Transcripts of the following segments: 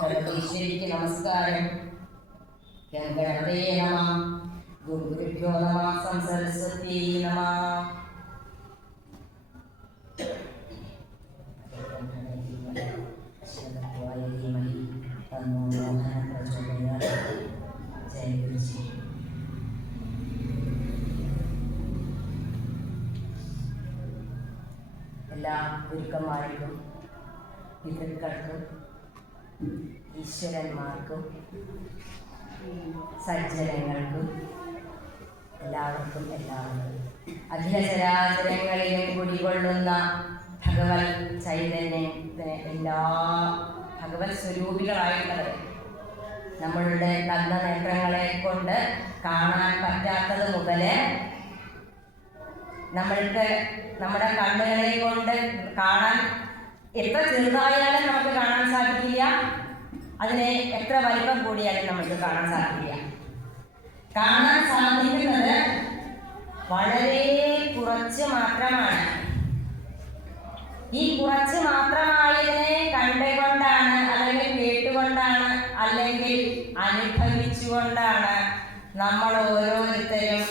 പ്രകൃതീശ്വരിക്ക് നമസ്കാരം. ഗംഗണപതേ നമഃ. ഗുരുഭ്യോ നമഃ. സംസരസ്വതീ നമഃ. എല്ലാ ഗുരുക്കന്മാർക്കും പിതൃക്കൾക്കും ഈശ്വരന്മാർക്കും സജ്ജനങ്ങൾക്കും എല്ലാവർക്കും അഖിലചരാചരങ്ങളിലും കുടികൊള്ളുന്ന ഭഗവത് ചൈതന്യത്തിന് എല്ലാ ഭഗവത് സ്വരൂപികളായിട്ടുള്ളത് നമ്മളുടെ നഗ്ന നേത്രങ്ങളെ കൊണ്ട് കാണാൻ പറ്റാത്തത് മുതൽ നമ്മൾക്ക് നമ്മുടെ കണ്ണുകളെ കൊണ്ട് കാണാൻ എത്ര ചെറുതായാലും നമുക്ക് കാണാൻ സാധിക്കില്ല, അതിനെ എത്ര വലിപ്പം കൂടിയാലും നമുക്ക് കാണാൻ സാധിക്കില്ല. കാണാൻ സാധിക്കുന്നത് വളരെ കുറച്ച് മാത്രമാണ്. ഈ കുറച്ച് മാത്രമായതിനെ കണ്ടുകൊണ്ടാണ്, അല്ലെങ്കിൽ കേട്ടുകൊണ്ടാണ്, അല്ലെങ്കിൽ അനുഭവിച്ചുകൊണ്ടാണ് നമ്മൾ ഓരോരുത്തരും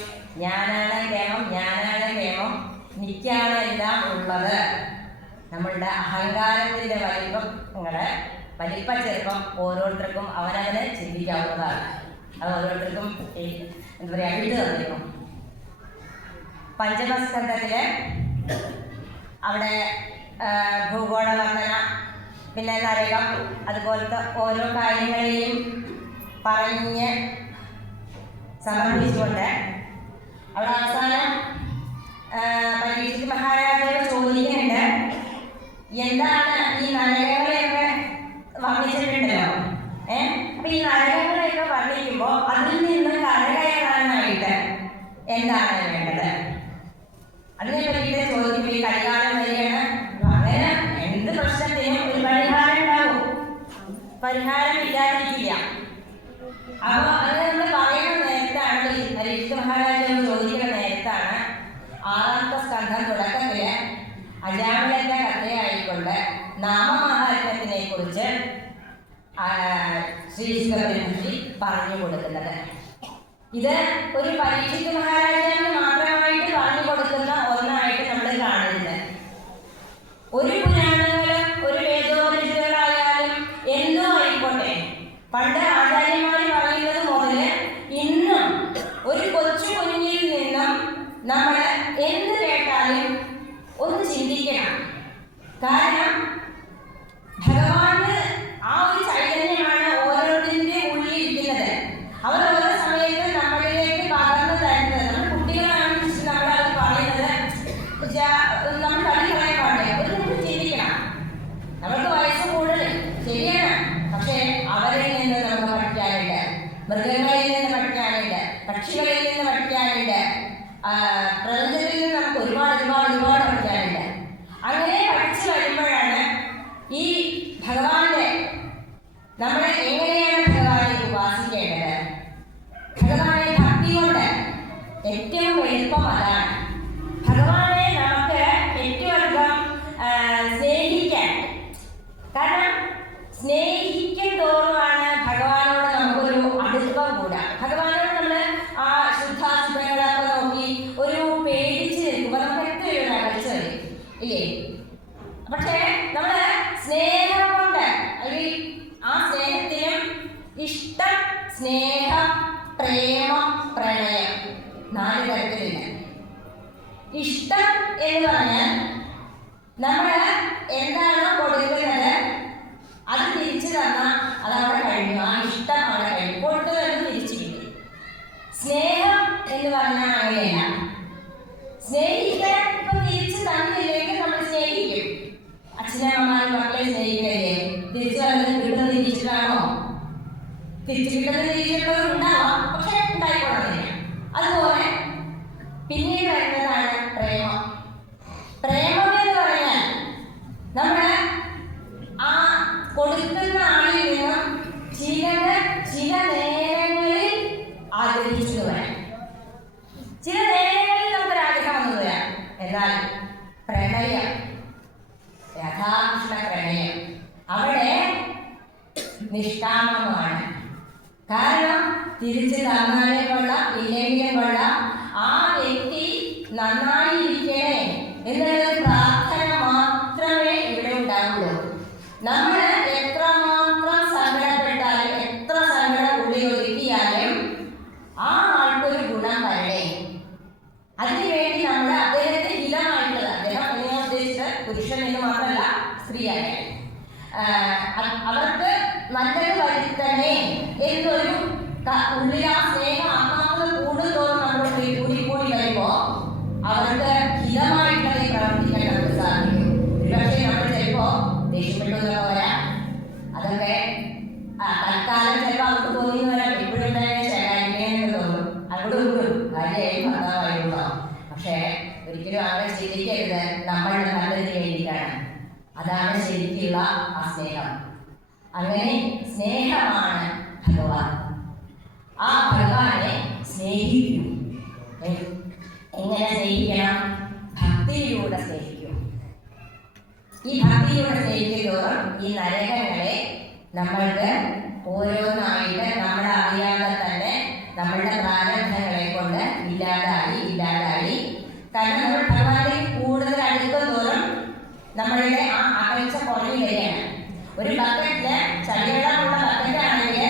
ഞാനാണ് കേമം, എനിക്കാണ് എല്ലാം ഉള്ളത്. നമ്മളുടെ അഹങ്കാരത്തിൻ്റെ വലിപ്പ ചെറുപ്പം ഓരോരുത്തർക്കും അവനവനെ ചിന്തിക്കാവുന്നതാണ്. അത് ഓരോരുത്തർക്കും എന്താ പറയുക, ഇത് തന്നിരിക്കും. പഞ്ചമസ്കന്ധത്തില് അവിടെ ഭൂഗോള വർണ്ണന, പിന്നെ നരകം, അതുപോലത്തെ ഓരോ കാര്യങ്ങളെയും പറഞ്ഞ് സമർപ്പിച്ചുകൊണ്ട് അവിടെ അവസാനം പരീക്ഷിത് മഹാരാജാവ് ചോദിക്കുന്നുണ്ട്, എന്താണ് ഈ നരകങ്ങളെയൊക്കെ വർണ്ണിച്ചിട്ടുണ്ടല്ലോ, അപ്പൊ ഈ നരകങ്ങളെയൊക്കെ വർണ്ണിക്കുമ്പോൾ അതിൽ നിന്ന് കരകയറാനായിട്ട് എന്താണ് വേണ്ടത്? അതിനെ പറ്റിയിട്ട് ചോദിക്കുമ്പോൾ ഈ കലികാലം വരികയാണ്. അങ്ങനെ എന്ത് പ്രശ്നത്തിനും ഒരു പരിഹാരം ഉണ്ടാവും, പരിഹാരം ഇല്ലാതിരിക്കില്ല. അപ്പൊ അത് നമ്മൾ പറയുന്ന നേരത്താണ്, പരീക്ഷിത് മഹാരാജാവ് ചോദിക്കുന്ന നേരത്താണ് ആറാമത്തെ സ്കന്ധം തുടക്കത്തില് അജാമിളന്റെ കഥയായിക്കൊണ്ട് നാമമാഹാത്മ്യത്തിനെ കുറിച്ച് ശ്രീകൃഷ്ണ പറഞ്ഞു കൊടുക്കുന്നത്. ഇത് ഒരു പരീക്ഷിത് മഹാരാജാവിന് മാത്രമായിട്ട് പറഞ്ഞു കൊടുക്കുന്ന ഒന്നായിട്ട് നമ്മൾ കാണുന്നത്. ഒരു പുരാണങ്ങളും ഒരു വേദോപനിഷത്തുകളായാലും എന്തോ ആയിക്കോട്ടെ, പണ്ട് ആചാര്യന്മാർ പറയുന്നത് മുതൽ ഇന്നും ഒരു കൊച്ചു കുഞ്ഞിൽ നിന്നും നമ്മൾ എന്ത് കേട്ടാലും ഒന്ന് ചിന്തിക്കണം. കാരണം ഭഗവാന് ആ ഒരു ചൈതന്യമാണ് ഓരോരുത്തരുടെ ഉള്ളിലിരിക്കുന്നത്. അവർ ഓരോ സമയത്ത് നമ്മളിലേക്ക് പകർന്നു തരുന്നത്. നമ്മൾ കുട്ടികളാണെന്ന് നമ്മളത് പറയുന്നത് നമ്മൾ തള്ളിക്കളയാൻ പാടില്ല. ഒരു നമുക്ക് ചിന്തിക്കണം. നമ്മൾക്ക് വയസ്സ് കൂടുതൽ ശരിയാണ്, പക്ഷേ അവരിൽ നിന്ന് നമുക്ക് പഠിക്കാനുണ്ട്, മൃഗങ്ങളിൽ നിന്ന് പഠിക്കാനുണ്ട്, പക്ഷികളിൽ നിന്ന് പഠിക്കാനുണ്ട്, പ്രകൃതിയിൽ നിന്ന് നമുക്ക് ഒരുപാട് പഠിക്കാനുണ്ട്. അങ്ങനെ പഠിച്ചു വരുമ്പോഴാണ് ഈ ഭഗവാന്റെ നമ്മൾ എങ്ങനെയാണ് ഭഗവാനെ ഉപാസിക്കേണ്ടത്. ഭഗവാനെ ഭക്തി കൊണ്ട് ഏറ്റവും എളുപ്പം അതാണ്. ഭഗവാനെ നമുക്ക് ഏറ്റവും അധികം സ്നേഹിക്കാൻ, കാരണം സ്നേഹിക്കും തോറുമാണ് ഭഗവാനോട് നമുക്കൊരു അടുപ്പം കൂടാ. ഭഗവാനോട് നമ്മൾ ആ ശുദ്ധാശുദ്ധങ്ങളൊക്കെ നോക്കി ഒരു പേടിച്ച് നിൽക്കുമ്പോൾ നമുക്ക് എത്രയൊരു അകൽച്ച വരും, ഇല്ലേ? പക്ഷേ നമ്മൾ സ്നേഹം കൊണ്ട്, അല്ലെങ്കിൽ ആ സ്നേഹത്തിലും ഇഷ്ടം, സ്നേഹം, പ്രേമം നമ്മൾ എന്താണോ കൊടുക്കുന്നത് അത് തിരിച്ചു തന്നാൽ അതവിടെ കഴിഞ്ഞു. ആ ഇഷ്ടം അവിടെ കഴിഞ്ഞു. കൊടുത്തത് തിരിച്ചു കിട്ടി. സ്നേഹം എന്ന് പറഞ്ഞാൽ അങ്ങനെയല്ല. സ്നേഹിക്കാൻ ഇപ്പൊ തിരിച്ചു തന്നില്ലെങ്കിൽ നമ്മൾ സ്നേഹിക്കും. അച്ഛനമ്മമാരും മക്കളെ സ്നേഹിക്കല്ലേ? തിരിച്ചു വന്നത് കിട്ടുന്നത് തിരിച്ചിട്ടാണോ? തിരിച്ചു കിട്ടുന്നത് തിരിച്ചിട്ടുള്ളത് ഉണ്ടാവാം, പക്ഷെ ഉണ്ടായിക്കൊള്ളുന്നില്ല. അതുപോലെ പിന്നീട് വരുന്നതാണ് പ്രേമം. പ്രേമം എന്ന് പറഞ്ഞാൽ നമ്മൾ ആ കൊടുക്കുന്ന ആളിൽ നിന്നും ചില നേരങ്ങളിൽ ആഗ്രഹിച്ചു വരാം. ചില നേരങ്ങളിൽ നമുക്കൊരാഗ്രഹം വന്നു വരാം. എന്നാൽ പ്രണയം, രാധാകൃഷ്ണ പ്രണയം അവിടെ നിഷ്കാമമാണ്. കാരണം തിരിച്ച് തന്നാലേ കൊള്ളാം, ഇല്ലെങ്കിലും കൊള്ളാം, ആ വ്യക്തി നന്നായിരിക്കണേ എന്നുള്ളൊരു പ്രാർത്ഥന മാത്രമേ ഇവിടെ ഉണ്ടാവുള്ളൂ. നമ്മൾ എത്രമാത്രം സങ്കടപ്പെട്ടാലും എത്ര സങ്കടം ഉള്ളിൽ ഒതുക്കിയാലും ആ ആൾക്കൊരു ഗുണം വരണേ. അതിനുവേണ്ടി നമ്മൾ അദ്ദേഹത്തെ ഹിതമായിട്ടുള്ളത്, അദ്ദേഹം എന്ന് ഉദ്ദേശിച്ചത് പുരുഷൻ എന്ന് മാത്രമല്ല സ്ത്രീയായ അവർക്ക് നല്ലത് വരുത്തണേ എന്നൊരു ഉള്ളിൽ ആ സ്നേഹം ആത്മാർത്ഥത കൂടുതലോളം നമ്മുടെ കൂടി വരുമ്പോൾ അവർക്ക് ഹിതമായിട്ടുള്ളത് പ്രവർത്തിക്കാൻ നമുക്ക് സാധിക്കും. ഒരുപക്ഷെ നമ്മൾ ചിലപ്പോൾ ദേഷ്യപ്പെട്ടു വരാം. അതൊക്കെ തൽക്കാലം ചിലപ്പോൾ അവർക്ക് തോന്നിയെന്ന് വരാം. എപ്പോഴും തന്നെ ശേഖരിക്കണമെന്ന് തോന്നും. അങ്ങോട്ടും ഇങ്ങോട്ടും ഭാര്യയായും ഭർത്താവായിട്ടുണ്ടാവും. പക്ഷേ ഒരിക്കലും അങ്ങനെ ചിന്തിക്കരുത്. നമ്മളുടെ നല്ലതിന് വേണ്ടിയിട്ടാണ്. അതാണ് ശരിക്കുള്ള ആ സ്നേഹം. അങ്ങനെ സ്നേഹമാണ് ഭഗവാൻ. ആ ഭഗവാനെ സ്നേഹിക്കൂ. എങ്ങനെ സ്നേഹിക്കണം? ഭക്തിയിലൂടെ സ്നേഹിക്കും. ഈ ഭക്തിയിലൂടെ സ്നേഹിക്കുന്നതോറും ഈ നരകങ്ങളെ നമ്മൾക്ക് ഓരോന്നായിട്ട് നമ്മളറിയാതെ തന്നെ നമ്മളുടെ പ്രാരബ്ധങ്ങളെ കൊണ്ട് ഇല്ലാതായി. കാരണം നമ്മൾ ഭഗവാനിലേക്ക് കൂടുതൽ അടുക്കുന്തോറും നമ്മളുടെ ആ അകൽച്ച കുറഞ്ഞു വരികയാണ്. ഒരു ബക്കറ്റില് ചളിവെള്ളമുള്ള ബക്കറ്റാണെങ്കിൽ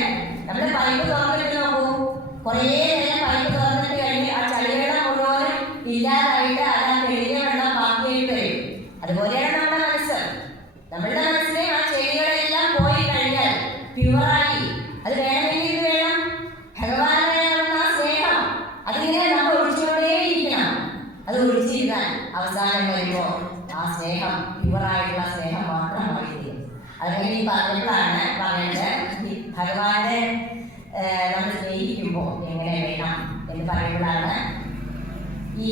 നമ്മൾ പൈപ്പ് തുറന്നിട്ട് നോക്കൂ. കുറേ നേരം പൈപ്പ് തുറന്നിട്ട് കഴിഞ്ഞ് ആ ചളിവെള്ളം മുഴുവനും ഇല്ലാതായിട്ട് അത് ആ തെളിഞ്ഞ വെള്ളം ബാക്കിയായിട്ട് വരും. അതുപോലെയാണ് നമ്മുടെ മനസ്സ്. നമ്മളുടെ മനസ്സിലെ ആ ചെടികളെല്ലാം പോയി കഴിഞ്ഞാൽ പ്യുവറായി. അത് വേണമെങ്കിൽ ഇത് വേണം. ഭഗവാനായുള്ള ആ സ്നേഹം അതിങ്ങനെ നമ്മൾ ഒഴിച്ചുകൊണ്ടേയിരിക്കണം. അത് ഒഴിച്ചിരുന്നാൽ അവസാനം വരുമ്പോൾ ആ സ്നേഹം പ്യുവറായിട്ടുള്ള സ്നേഹം മാത്രമായി തീരും. അതുകൊണ്ട് ഈ പറഞ്ഞപ്പോഴാണ് പറയുന്നത് ഭഗവാനെ നമ്മൾ സ്നേഹിക്കുമ്പോൾ എങ്ങനെ വേണം എന്ന് പറയുമ്പോഴാണ് ഈ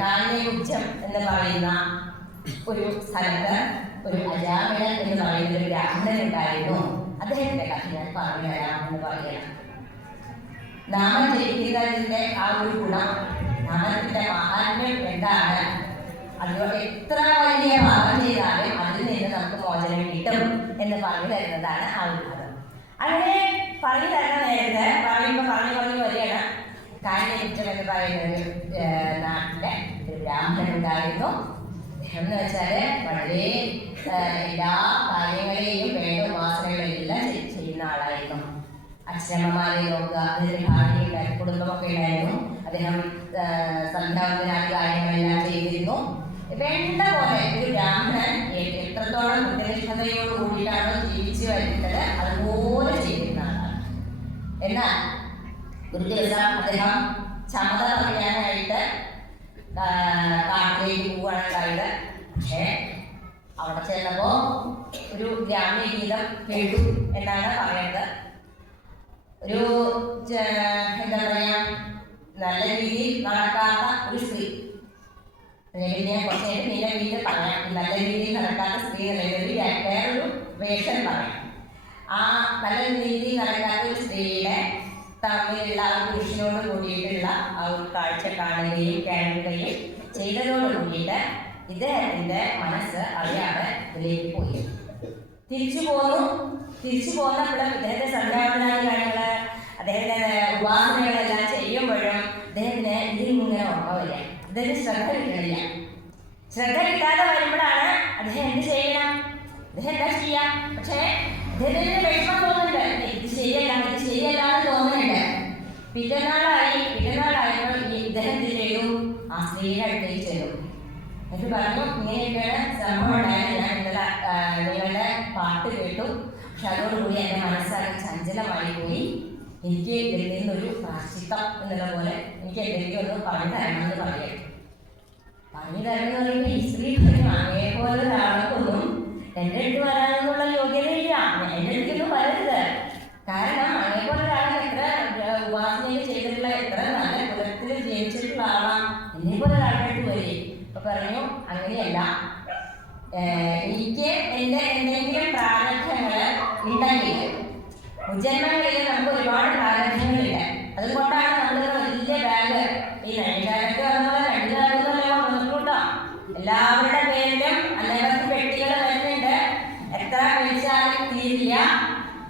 കാഞ്ഞുകുച്ചം എന്ന് പറയുന്ന ഒരു സ്ഥലത്ത് ഒരു അജാമിളൻ എന്ന് പറയുന്ന ഒരു ബ്രാഹ്മണൻ ഉണ്ടായിരുന്നു. അദ്ദേഹത്തിന്റെ കഥ ഞാൻ പറഞ്ഞു തരാം എന്ന് പറയണം. നാമം ജപിക്കുന്നതിന്റെ ആ ഒരു ഗുണം, നാമത്തിന്റെ മഹാത്മ്യം എന്താണ്, അതുകൊണ്ട് എത്ര വലിയ പാപം ചെയ്താലും അതിൽ നിന്ന് നമുക്ക് മോചനം കിട്ടും എന്ന് പറഞ്ഞു തരുന്നതാണ് ആ ഒരു കഥ. അങ്ങനെ പറഞ്ഞു തരുന്ന നേരത്തെ പറഞ്ഞു വരികയാണ്. കാഞ്ഞകുറ്റം എന്ന് പറയുന്ന നാട്ടിലെ ഒരു ബ്രാഹ്മണൻ ഉണ്ടായിരുന്നു. എന്ന് വെച്ചാൽ വളരെ എല്ലാ കാര്യങ്ങളെയും വേണ്ട ഉപാസനകളെല്ലാം ചെയ്യുന്ന ആളായിരുന്നു. അച്ഛനമ്മമാരെ നോക്കുക, അദ്ദേഹത്തിന് ഭാര്യയുണ്ടായിരുന്നു, കുടുംബമൊക്കെ ഉണ്ടായിരുന്നു. അദ്ദേഹം സന്ധ്യാവന്തനാദി കാര്യങ്ങളെല്ലാം ചെയ്തിരുന്നു. വേണ്ട പോലെ ഒരു ബ്രാഹ്മണൻ എത്രത്തോളം കൃത്യനിഷ്ഠതയോട് കൂടിയിട്ടാണോ ജീവിച്ചു വരുന്നത് അതുപോലെ ചെയ്തിരുന്ന ആളാണ്. എന്നാൽ ഒരു ദിവസം അദ്ദേഹം ചമത പറയാനായിട്ട് കാട്ടിലേക്ക് പോവുകയാണുണ്ടായത്. പക്ഷേ അവിടെ ചെന്നപ്പോൾ ഒരു ഗ്രാമ്യ ഗീതം കേട്ടു എന്നാണ് പറയുന്നത്. ഒരു എന്താ പറയാ, നല്ല രീതിയിൽ നടക്കാത്ത ഒരു സ്ത്രീ. പിന്നെ കുറച്ച് നേരം വീട്ടിൽ പറയാം. നല്ല രീതിയിൽ നടക്കാത്ത സ്ത്രീ എന്നുള്ളത് വേറൊരു വേഷം പറയാം. ആ നല്ല രീതിയിൽ നടക്കാത്ത ഒരു സ്ത്രീയുടെ തമ്മിലുള്ള ആ പുരുഷനോട് കൂടിയിട്ടുള്ള ആ ഒരു കാഴ്ച കാണുകയും കേൾക്കുകയും ചെയ്തതോട് കൂടിയിട്ട് ഇദ്ദേഹത്തിൻ്റെ മനസ്സ് അറിയാതെ ഇതിലേക്ക് പോയി. തിരിച്ചു പോന്നപ്പോഴും ഇദ്ദേഹത്തെ സന്ധ്യാവന്തനാദി കാര്യങ്ങൾ, അദ്ദേഹത്തിൻ്റെ ഉപാസനകളെല്ലാം ചെയ്യുമ്പോഴും അദ്ദേഹത്തിന് ഇതിങ്ങനെ ഓർമ്മ വരിക. ഇദ്ദേഹത്തിന് ശ്രദ്ധ കിട്ടാതെ വരുമ്പോഴാണ് അദ്ദേഹം എന്ത് ചെയ്യണം, അദ്ദേഹം എന്താ ചെയ്യാം. പക്ഷേ അദ്ദേഹത്തിന് വിഷമം തോന്നുന്നുണ്ട്, ഇത് ശരിയല്ല എന്ന് തോന്നുന്നുണ്ട്. പിറ്റന്നാളായപ്പോൾ ഇദ്ദേഹം എന്ത് ചെയ്തു, ആ സ്ത്രീയുടെ അടുത്തേക്ക് ചെന്നു. എന്നിട്ട് പറഞ്ഞു, ഇങ്ങനെയൊക്കെയാണ് സംഭവം ഉണ്ടായത്. ഞാൻ ഇന്നലെ നിങ്ങളുടെ പാട്ട് കേട്ടു, പക്ഷെ അതോടുകൂടി എൻ്റെ മനസ്സാകെ ചഞ്ചലമായി പോയി. എനിക്ക് ഇതിൽ നിന്നൊരു പ്രാശ്ചിത്തം എന്നുള്ള പോലെ എനിക്ക് എന്തെങ്കിലും ഒന്ന് പറഞ്ഞു തരണമെന്ന് പറയാം. പറഞ്ഞു തരണമെന്ന് പറയുമ്പോൾ ഈ സ്ത്രീ പറഞ്ഞു, അങ്ങേപോലെ ഒരാൾക്കൊന്നും എൻ്റെ അടുത്ത് വരാനൊന്നുള്ള യോഗ്യതയില്ല, എൻ്റെ അടുത്തൊന്നും വരരുത്. കാരണം അങ്ങേപോലെ ഒരാളെ എത്ര ഉപാസനയിൽ ചെയ്തിട്ടുള്ള, എത്ര നല്ല കുലത്തിൽ ജനിച്ചിട്ടുള്ള ആളാണ്, എന്നേപോലെ ഒരാളുടെ അടുത്ത് വരെ. അപ്പൊ പറഞ്ഞു, അങ്ങനെയല്ല, എനിക്ക് എൻ്റെ എന്തെങ്കിലും പ്രാരബ്ധങ്ങൾ ഉണ്ടെങ്കിൽ, മുജന്മങ്ങളിൽ നമുക്ക് ഒരുപാട് പ്രാരബ്ധങ്ങളില്ല. അതുകൊണ്ടാണ് നമ്മൾ വലിയ ബാഗ് ഈ നൈകാലത്ത് അതുപോലെ 2 ബാഗൊന്നുമല്ലേ കൊണ്ടുവന്നിട്ടുണ്ടോ. എല്ലാവരുടെ പേരിലും അനവധി പെട്ടികൾ വരുന്നുണ്ട്. എത്ര വിളിച്ചാലും തീരില്ല.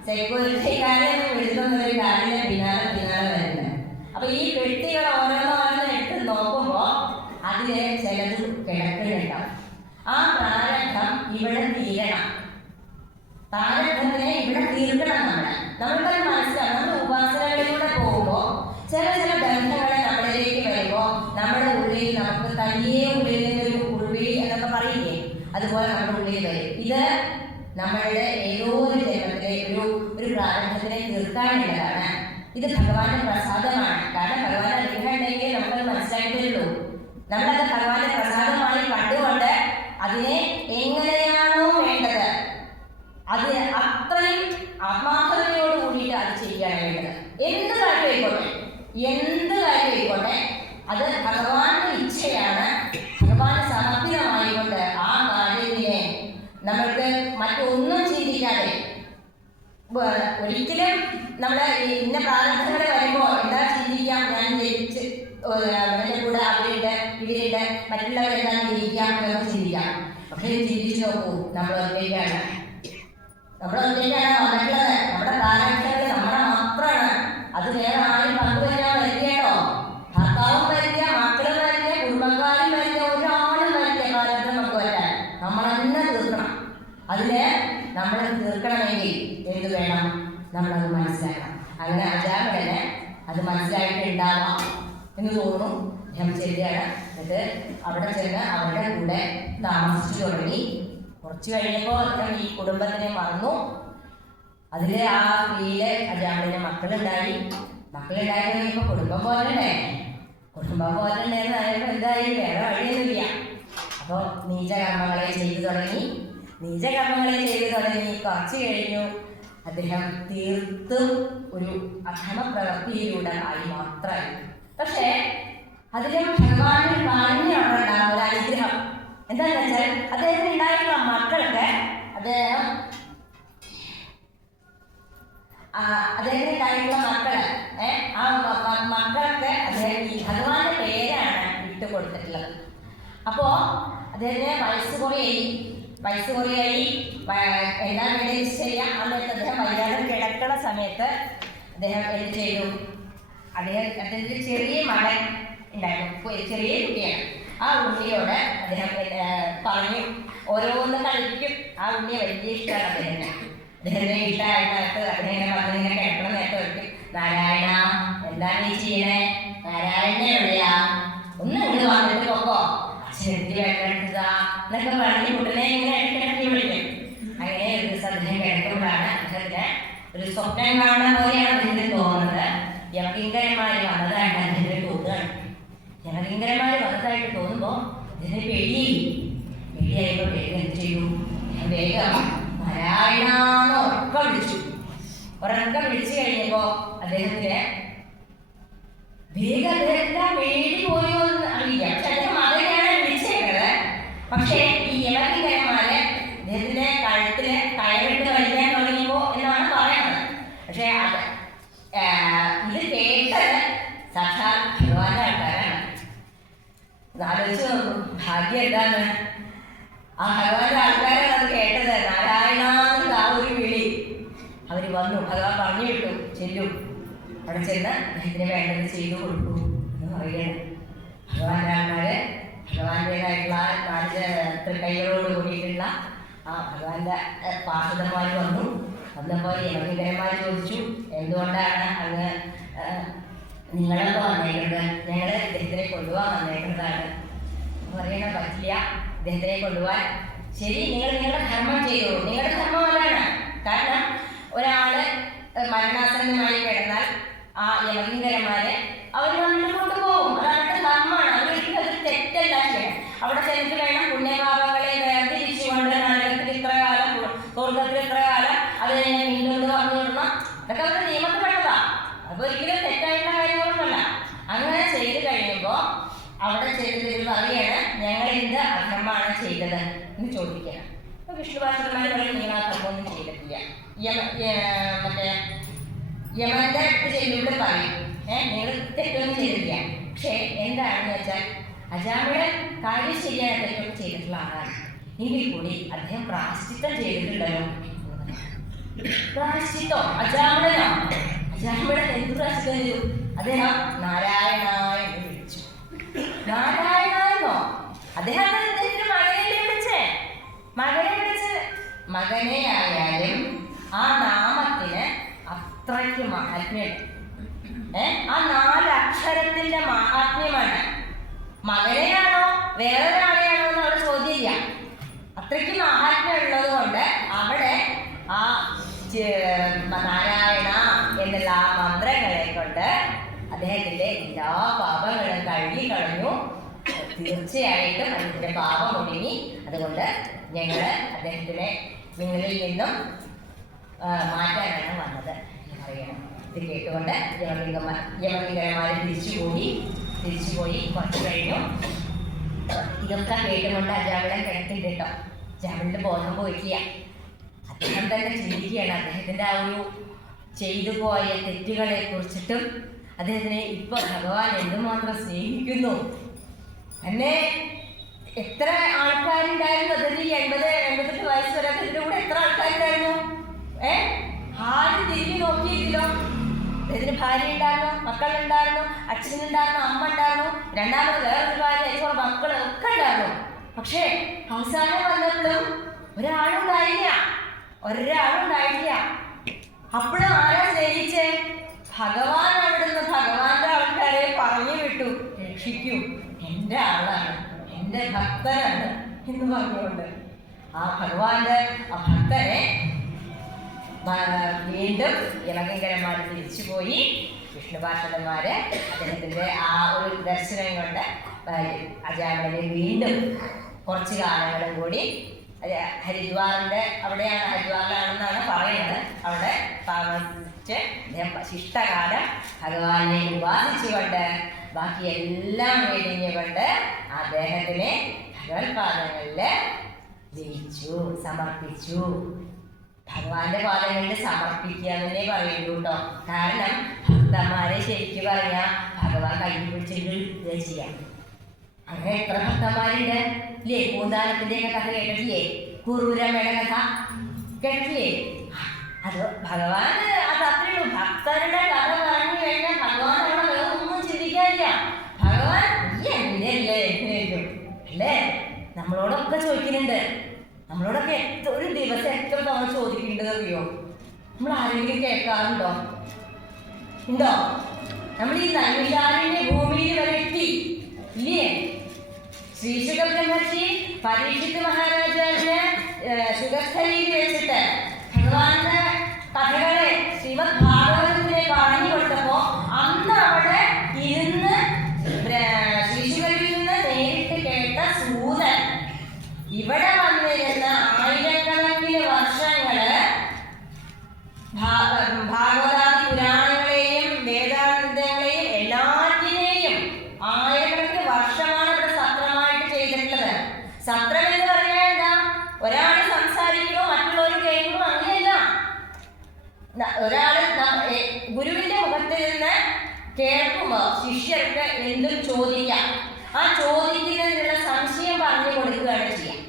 സെക്യൂരിറ്റിക്കാരെ വിളിക്കുന്നൊരു കാര്യം പിന്നാലെ വരുന്നത്. അപ്പൊ ഈ പെട്ടികൾ ഓരോന്നോരോന്ന് എടുത്ത് നോക്കുമ്പോ അതില് ചിലത് കിടക്കുന്നുണ്ടാവും. ആ പ്രാരബ്ധം ഇവിടെ തീരണം. പ്രാരബ്ധത്തിനെ ഇവിടെ തീർക്കണം. നമ്മൾക്കത് മനസ്സിലാവും. നമ്മൾ ഉപാസനകളിലൂടെ പോകുമ്പോൾ ചില ബന്ധങ്ങളെ നമ്മളിലേക്ക് വരുമ്പോൾ നമ്മുടെ ഉള്ളിൽ നമുക്ക് തനിയെ ഉള്ളിൽ നിന്നൊരു ഉൾവിളി എന്നൊക്കെ പറയില്ലേ, അതുപോലെ നമ്മുടെ ഉള്ളിൽ വരും. ഇത് നമ്മളുടെ ഏതോ ഒരു ജന്മത്തിലെ ഒരു പ്രാരബ്ധത്തിനെ തീർക്കാനുള്ളതാണ്. ഇത് ഭഗവാന്റെ പ്രസാദമാണ്. കാരണം ഭഗവാൻ അനുഗ്രഹം ഉണ്ടെങ്കിൽ നമുക്കത് മനസ്സിലാക്കിയിട്ടുള്ളൂ. നമ്മളത് ഭഗവാന്റെ പ്രസാദമായി കണ്ടുകൊണ്ട് അതിനെ എങ്ങനെയാണോ വേണ്ടത് അത് അത്രയും ആത്മാർത്ഥതയോട് കൂടിയിട്ട് അത് ചെയ്യാൻ വേണ്ടത്. എന്ത് കാര്യമായിക്കോട്ടെ അത് ഭഗവാന്റെ ഇച്ഛയാണ്. ഭഗവാന് സമർപ്പിതമായിക്കൊണ്ട് ആ കാര്യത്തിനെ നമ്മൾക്ക് മറ്റൊന്നും ചിന്തിക്കാതെ, ഒരിക്കലും നമ്മളെ ഇന്ന പ്രാരബ്ധങ്ങൾ വരുമ്പോൾ എന്താ ചിന്തിക്കാം, ഞാൻ ജയിച്ച് എൻ്റെ കൂടെ അവരുണ്ട് ഇവരുണ്ട് മറ്റുള്ളവരെന്താണ് ജയിക്കാം എന്നൊക്കെ ചിന്തിക്കാം. പക്ഷേ ചിന്തിച്ചു നോക്കൂ, നമ്മൾ ഒറ്റയ്ക്കാണ് വന്നിട്ടുള്ളത്. നമ്മുടെ പ്രാരബ്ധങ്ങൾ നമ്മുടെ മാത്രമാണ്. അത് വേറെ ആരും പങ്കുവരാൻ വരികയാണോ? ഭർത്താവും വരിക, മക്കളും വരിക, കുടുംബക്കാരും വരിക, ഒരാളും വരിക. പ്രാരബ്ധം നമുക്ക് വരാൻ നമ്മൾ തന്നെ തീർക്കണം. അതിന് നമ്മൾ തീർക്കണമെങ്കിൽ എന്ത് വേണം? നമ്മളത് മനസ്സിലാക്കണം. അങ്ങനെ അജാമിടന് അത് മനസ്സിലായിട്ടുണ്ടാവാം എന്ന് തോന്നുന്നു. ഞാൻ ശരിയാണ്. എന്നിട്ട് അവിടെ ചെന്ന് അവരുടെ കൂടെ താമസിച്ചു തുടങ്ങി. കുറച്ച് കഴിഞ്ഞപ്പോൾ അദ്ദേഹം ഈ കുടുംബത്തിനെ മറന്നു. അതിൽ ആ സ്ത്രീയില് അജാമിന്റെ മക്കളുണ്ടായി കഴിഞ്ഞപ്പോൾ കുടുംബം പോലെ ഉണ്ടായിരുന്നു. എന്തായി, വേറെ വഴിയൊന്നുമില്ല. അപ്പോൾ നീചകർമ്മങ്ങളെ ചെയ്തു തുടങ്ങി. കുറച്ച് കഴിഞ്ഞു അദ്ദേഹം തീർത്തും ഒരു അധമ പ്രവൃത്തിയിലൂടെ ആയി മാത്രമായി. പക്ഷേ അതിലും ഭഗവാനിൽ കാണിഞ്ഞുണ്ടാകുന്ന ഒരു അനുഗ്രഹം എന്താണെന്ന് വെച്ചാൽ, അദ്ദേഹത്തിന് ഉണ്ടായിട്ടുള്ള മക്കൾക്ക് അദ്ദേഹത്തിന് ഉണ്ടായിട്ടുള്ള മക്കൾക്ക് അദ്ദേഹം ഈ ഭഗവാന്റെ പേരാണ് ഇട്ട് കൊടുത്തിട്ടുള്ളത്. അപ്പോ അദ്ദേഹത്തിന് വയസ്സ് കുറയായി എല്ലാം വേണ്ടി ചെയ്യാം. അന്നേരത്ത് അദ്ദേഹം വൈകാതെ കിടക്കണ സമയത്ത് അദ്ദേഹം എന്ത് ചെയ്തു? അദ്ദേഹത്തിന് ചെറിയ മകൻ ഉണ്ടായിരുന്നു, ചെറിയ കുട്ടിയാണ്. ആ ഉണ്ണിയോട് അദ്ദേഹം പറഞ്ഞു, ഓരോന്ന് കളിപ്പിക്കും. ആ ഉണ്ണിയെ വലിയ ഇഷ്ടമാണ് അദ്ദേഹത്തിന് ഇഷ്ടമായിട്ട് അദ്ദേഹം വന്നിങ്ങനെ കിടക്കണ നേരത്തെ വയ്ക്കും, നാരായണ എന്താണ് ഈ ചെയ്യണേ? നാരായണ എവിടെയാ? ഒന്ന് ഇങ്ങോട്ട് വന്നിട്ട് പോക്കോ, ചെറുതി വെള്ളെടുക്കുക എന്നൊക്കെ പറഞ്ഞ് കുട്ടനെ ഇങ്ങനെ ഇടയ്ക്കിടയ്ക്ക് വിളിക്കും. അങ്ങനെ ഒരു ദിവസം അദ്ദേഹം കിടക്കുമ്പോഴാണ് അദ്ദേഹത്തിന് ഒരു സ്വപ്നം കാണുന്ന പോലെയാണ് അദ്ദേഹത്തിന് തോന്നുന്നത്. യവകിങ്കരന്മാര് വന്നതായിട്ട് അദ്ദേഹത്തിന് തോന്നുകയാണ്. വന്നതായിട്ട് തോന്നുമ്പോൾ ഇതിന് പേടിയായപ്പോൾ എന്ത് ചെയ്തു? വേഗം നാരായണന്ന് ഉറക്കം വിളിച്ചു കഴിഞ്ഞപ്പോ അദ്ദേഹത്തിന് പേടി പോയോ എന്ന് അറിയില്ല. പക്ഷെ അദ്ദേഹം മകനെയാണ് വിളിച്ചേക്കുന്നത്. പക്ഷേ ഈ യവകിങ്കരന്മാര് അദ്ദേഹത്തിന്റെ കഴുത്തില് കയറിട്ട് വലിക്കാൻ തുടങ്ങിയപ്പോ എന്നാണ് പറയുന്നത്. പക്ഷെ ഇത് കേട്ടത് സാക്ഷാൽ ഭഗവാന്റെ ആൾക്കാരാണ്. ആലോചിച്ച് നോക്കും, ഭാഗ്യം എന്താണ്? ആ ഭഗവാന്റെ ആൾക്കാരാണ് അത് കേട്ടത്. നാരായണ ആ ഒരു വിളി അവര് വന്നു. ഭഗവാൻ പറഞ്ഞു വിട്ടു, ചെല്ലും അവിടെ ചെന്ന് അദ്ദേഹത്തിന് വേണ്ടത് ചെയ്തു കൊടുക്കൂ എന്ന് പറയുകയാണ്. ഭഗവാന്റെ ആൾക്കാര് ഭഗവാന്റേതായിട്ടുള്ള തൃക്കൈകളോട് കൂടിയിട്ടുള്ള ആ ഭഗവാന്റെ പാർഷദന്മാർ വന്നപ്പോൾ യവകിങ്കരന്മാർ ചോദിച്ചു, എന്തുകൊണ്ടാണ് അങ്ങ് നിങ്ങളൊക്കെ വന്നേക്കുന്നത്? ഞങ്ങൾ ഇദ്ദേഹത്തിനെ കൊണ്ടുപോകാൻ വന്നേക്കുന്നതാണ്. പറയണ പറ്റില്ല ഇദ്ദേഹത്തിനെ കൊണ്ടുപോകാൻ. ശരി, നിങ്ങൾ നിങ്ങളുടെ ധർമ്മം ചെയ്തു. നിങ്ങളുടെ ധർമ്മം അതാണ്. കാരണം ഒരാള് മരണാസന്നമായി കിടന്നാൽ ആ യമകിങ്കരന്മാരെ അവർ വന്നിട്ട് കൊണ്ടുപോകും. അത് അവരുടെ ധർമ്മമാണ്. അവർക്ക് അത് തെറ്റല്ല ചെയ്യണം. അവിടെ ചെന്നിട്ട് വേണം പുണ്യപാപങ്ങളെ വേർതിരിച്ചുകൊണ്ട് നരകത്തിൽ ഇത്ര കാലം, സ്വർഗത്തിൽ ഇത്ര കാലം, അത് കഴിഞ്ഞാൽ വീണ്ടും പറഞ്ഞു വിടണം. അതൊക്കെ അവരുടെ നിയമത്തിൽ പെട്ടതാ. അപ്പൊ ഒരിക്കലും തെറ്റായിട്ടുള്ള കാര്യങ്ങളൊന്നുമല്ല. അങ്ങനെ ചെയ്ത് കഴിയുമ്പോൾ അവിടെ ചെയ്തത് പറയാണ്, ഞങ്ങൾ എന്ത് അധർമ്മമാണ് ചെയ്തത് എന്ന് ചോദിക്കണം. അപ്പൊ വിഷ്ണുഭാഷന്മാർ പറയും, നിങ്ങൾ ആ ധർമ്മമൊന്നും ചെയ്തിട്ടില്ല. മറ്റേ യമന്റെ ചെല്ലുമ്പോൾ പറയും, നിങ്ങൾ തെറ്റൊന്നും ചെയ്തില്ല. പക്ഷെ എന്താണെന്ന് വെച്ചാൽ അജാമിളൻ കാര്യം ശരിയായ തെറ്റൊക്കെ ചെയ്തിട്ടുള്ള ആളാണ്. എങ്കിൽ കൂടി അദ്ദേഹം പ്രായശ്ചിത്തം ചെയ്തിട്ടുണ്ടല്ലോ. പ്രായശ്ചിത്തോ? അജാമിളനോ? അജാമിളൻ എന്ത് പ്രായശ്ചിത്തം ചെയ്തു? അദ്ദേഹം നാരായണ എന്ന് വിളിച്ചു. നാരായണ എന്നോ? അദ്ദേഹം അദ്ദേഹത്തിന് മകനെ വിളിച്ചേ. മകനെ ആയാലും ആ നാമത്തിന് അത്രയ്ക്ക് മഹാത്മ്യമുണ്ട്. ആ 4 അക്ഷരത്തിന്റെ മഹാത്മ്യമാണ്. മകനെയാണോ വേറൊരാളെയാണോ എന്ന് അവിടെ ചോദ്യമില്ല. അത്രയ്ക്ക് മഹാത്മ്യം ഉള്ളത് കൊണ്ട് അവിടെ ആ നാരായണ എന്നുള്ള ആ മന്ത്രങ്ങളെ കൊണ്ട് അദ്ദേഹത്തിന്റെ എല്ലാ പാപങ്ങളും കഴുകി കളഞ്ഞു. തീർച്ചയായിട്ടും അദ്ദേഹത്തിന്റെ പാപം ഒടുങ്ങി. അതുകൊണ്ട് ഞങ്ങള് അദ്ദേഹത്തിനെ നിങ്ങളിൽ നിന്നും മാറ്റാനാണ് വന്നത് എന്ന് പറയണം. ഇത് കേട്ടുകൊണ്ട് യമകിങ്കരന്മാർ തിരിച്ചുപോയി കുറച്ച് കഴിഞ്ഞു. ഇതൊക്കെ കേട്ടുകൊണ്ട് അജാമിളൻ കിടത്തിണ്ട് കേട്ടോ. അജാമിളിന്റെ ബോധം പോയിട്ടില്ല. അദ്ദേഹം തന്നെ ചിന്തിക്കുകയാണ് അദ്ദേഹത്തിന്റെ ആ ഒരു ചെയ്തു പോയ തെറ്റുകളെ കുറിച്ചിട്ടും അദ്ദേഹത്തിനെ ഇപ്പൊ ഭഗവാൻ എന്തുമാത്രം സ്നേഹിക്കുന്നു. എന്നെ എത്ര ആൾക്കാരുണ്ടായിരുന്നു അതിന് 80-88 വയസ്സ് വരെ അതിൻ്റെ കൂടെ എത്ര ആൾക്കാരുണ്ടായിരുന്നു? ആരും തിരിഞ്ഞു നോക്കിയില്ലോ. അദ്ദേഹത്തിന് ഭാര്യ ഉണ്ടായിരുന്നു, മക്കളുണ്ടായിരുന്നു, അച്ഛനുണ്ടായിരുന്നു, അമ്മ ഉണ്ടായിരുന്നു, രണ്ടാമത് വേറൊരു ഭാര്യ, മക്കൾ ഒക്കെ ഉണ്ടായിരുന്നു. പക്ഷേ അവസാനം വന്നപ്പോഴും ഒരാളുണ്ടായില്ല. അപ്പോഴും ആരാ സ്നേഹിച്ചേ? ഭഗവാൻ. അവിടുന്ന് ഭഗവാന്റെ ആൾക്കാരെ പറഞ്ഞു വിട്ടു, രക്ഷിക്കൂ, എൻ്റെ ആളാണ്, എൻ്റെ ഭക്തനാണ് എന്ന് പറഞ്ഞുകൊണ്ട് ആ ഭഗവാന്റെ ആ ഭക്തനെ വീണ്ടും യമകിങ്കരന്മാർ തിരിച്ചുപോയി. വിഷ്ണുപാർഷദന്മാര് അദ്ദേഹത്തിന്റെ ആ ഒരു ദർശനം കൊണ്ട് അജാമിളനെ വീണ്ടും കുറച്ചു കാലങ്ങളും കൂടി ഹരിദ്വാറിന്റെ ഹരിദ്വാറിലാണെന്നാണ് പറയുന്നത്. അവിടെ താമസിച്ച് അദ്ദേഹം ശിഷ്ടകാലം ഭഗവാനെ ഉപാസിച്ചുകൊണ്ട് ബാക്കി എല്ലാം വെടിഞ്ഞുകൊണ്ട് അദ്ദേഹത്തിനെ ഭഗവത്പാദങ്ങളിൽ ജയിച്ചു, സമർപ്പിച്ചു. ഭഗവാന്റെ പാദങ്ങളിൽ സമർപ്പിക്കുക എന്നേ പറയുള്ളൂ കേട്ടോ. കാരണം ഭക്തന്മാരെ ശരിക്കും പറഞ്ഞാൽ ഭഗവാൻ കൈ പിടിച്ചിട്ട് ചെയ്യാം. അങ്ങനെ എത്ര ഭക്തന്മാരുണ്ട് ഇല്ലേ? പൂന്താനത്തിന്റെ ഒക്കെ കഥ കേട്ടിട്ടില്ലേ? കുറൂരമ്മയുടെ കഥ കേട്ടിട്ടില്ലേ? അത് ഭഗവാൻ അത് അത്രയുള്ളൂ. ഭക്തരുടെ കഥ പറഞ്ഞു കഴിഞ്ഞാൽ ഭഗവാൻ അവിടെ വേറെ ഒന്നും ചിന്തിക്കാനില്ല. ഭഗവാൻ എന്റെ അല്ലേ അല്ലേ? നമ്മളോടൊക്കെ ചോദിക്കുന്നുണ്ട്. നമ്മളോടൊക്കെ ഒരു ദിവസം എത്ര തവണ ചോദിക്കേണ്ടത് അറിയോ? നമ്മൾ ആരെങ്കിലും കേൾക്കാറുണ്ടോ? ഉണ്ടോ? നമ്മൾ ഈ നൈമിഷാരണ്യ ഭൂമിയിൽ വരെ എത്തി ഇല്ലേ? ശ്രീശുക ബ്രഹ്മർഷി പരീക്ഷിത് മഹാരാജാവിന് ശുഗസ്ഥലിയിൽ വെച്ചിട്ട് ഭഗവാന്റെ കഥകളെ ശ്രീമദ് ഭാഗവതത്തിനെ പറഞ്ഞു കൊടുത്തപ്പോ അന്ന് അവിടെ ഇരുന്ന് ശ്രീശുകരിൽ നിന്ന് നേരിട്ട് കേട്ട സൂതൻ ഇവിടെ വന്നിരുന്ന ആയിരക്കണക്കിന് വർഷങ്ങള് ഭാഗവതാദി പുരാണങ്ങളെയും വേദാന്തങ്ങളെയും എല്ലാറ്റിനെയും ആയിരക്കണക്കിന് വർഷമാണ് ഇവിടെ സത്രമായിട്ട് ചെയ്തിട്ടുള്ളത്. സത്രം എന്ന് പറഞ്ഞാൽ എന്താ? ഒരാൾ സംസാരിക്കണോ മറ്റുള്ളവർ കേൾക്കണോ അങ്ങനെയല്ല. ഒരാള് ഗുരുവിന്റെ മുഖത്തിൽ നിന്ന് കേൾക്കുമ്പോൾ ശിഷ്യർക്ക് എന്തും ചോദിക്കാം. ആ ചോദിക്കുന്നതിനുള്ള സംശയം പറഞ്ഞു കൊടുക്കുകയാണ് ചെയ്യാം.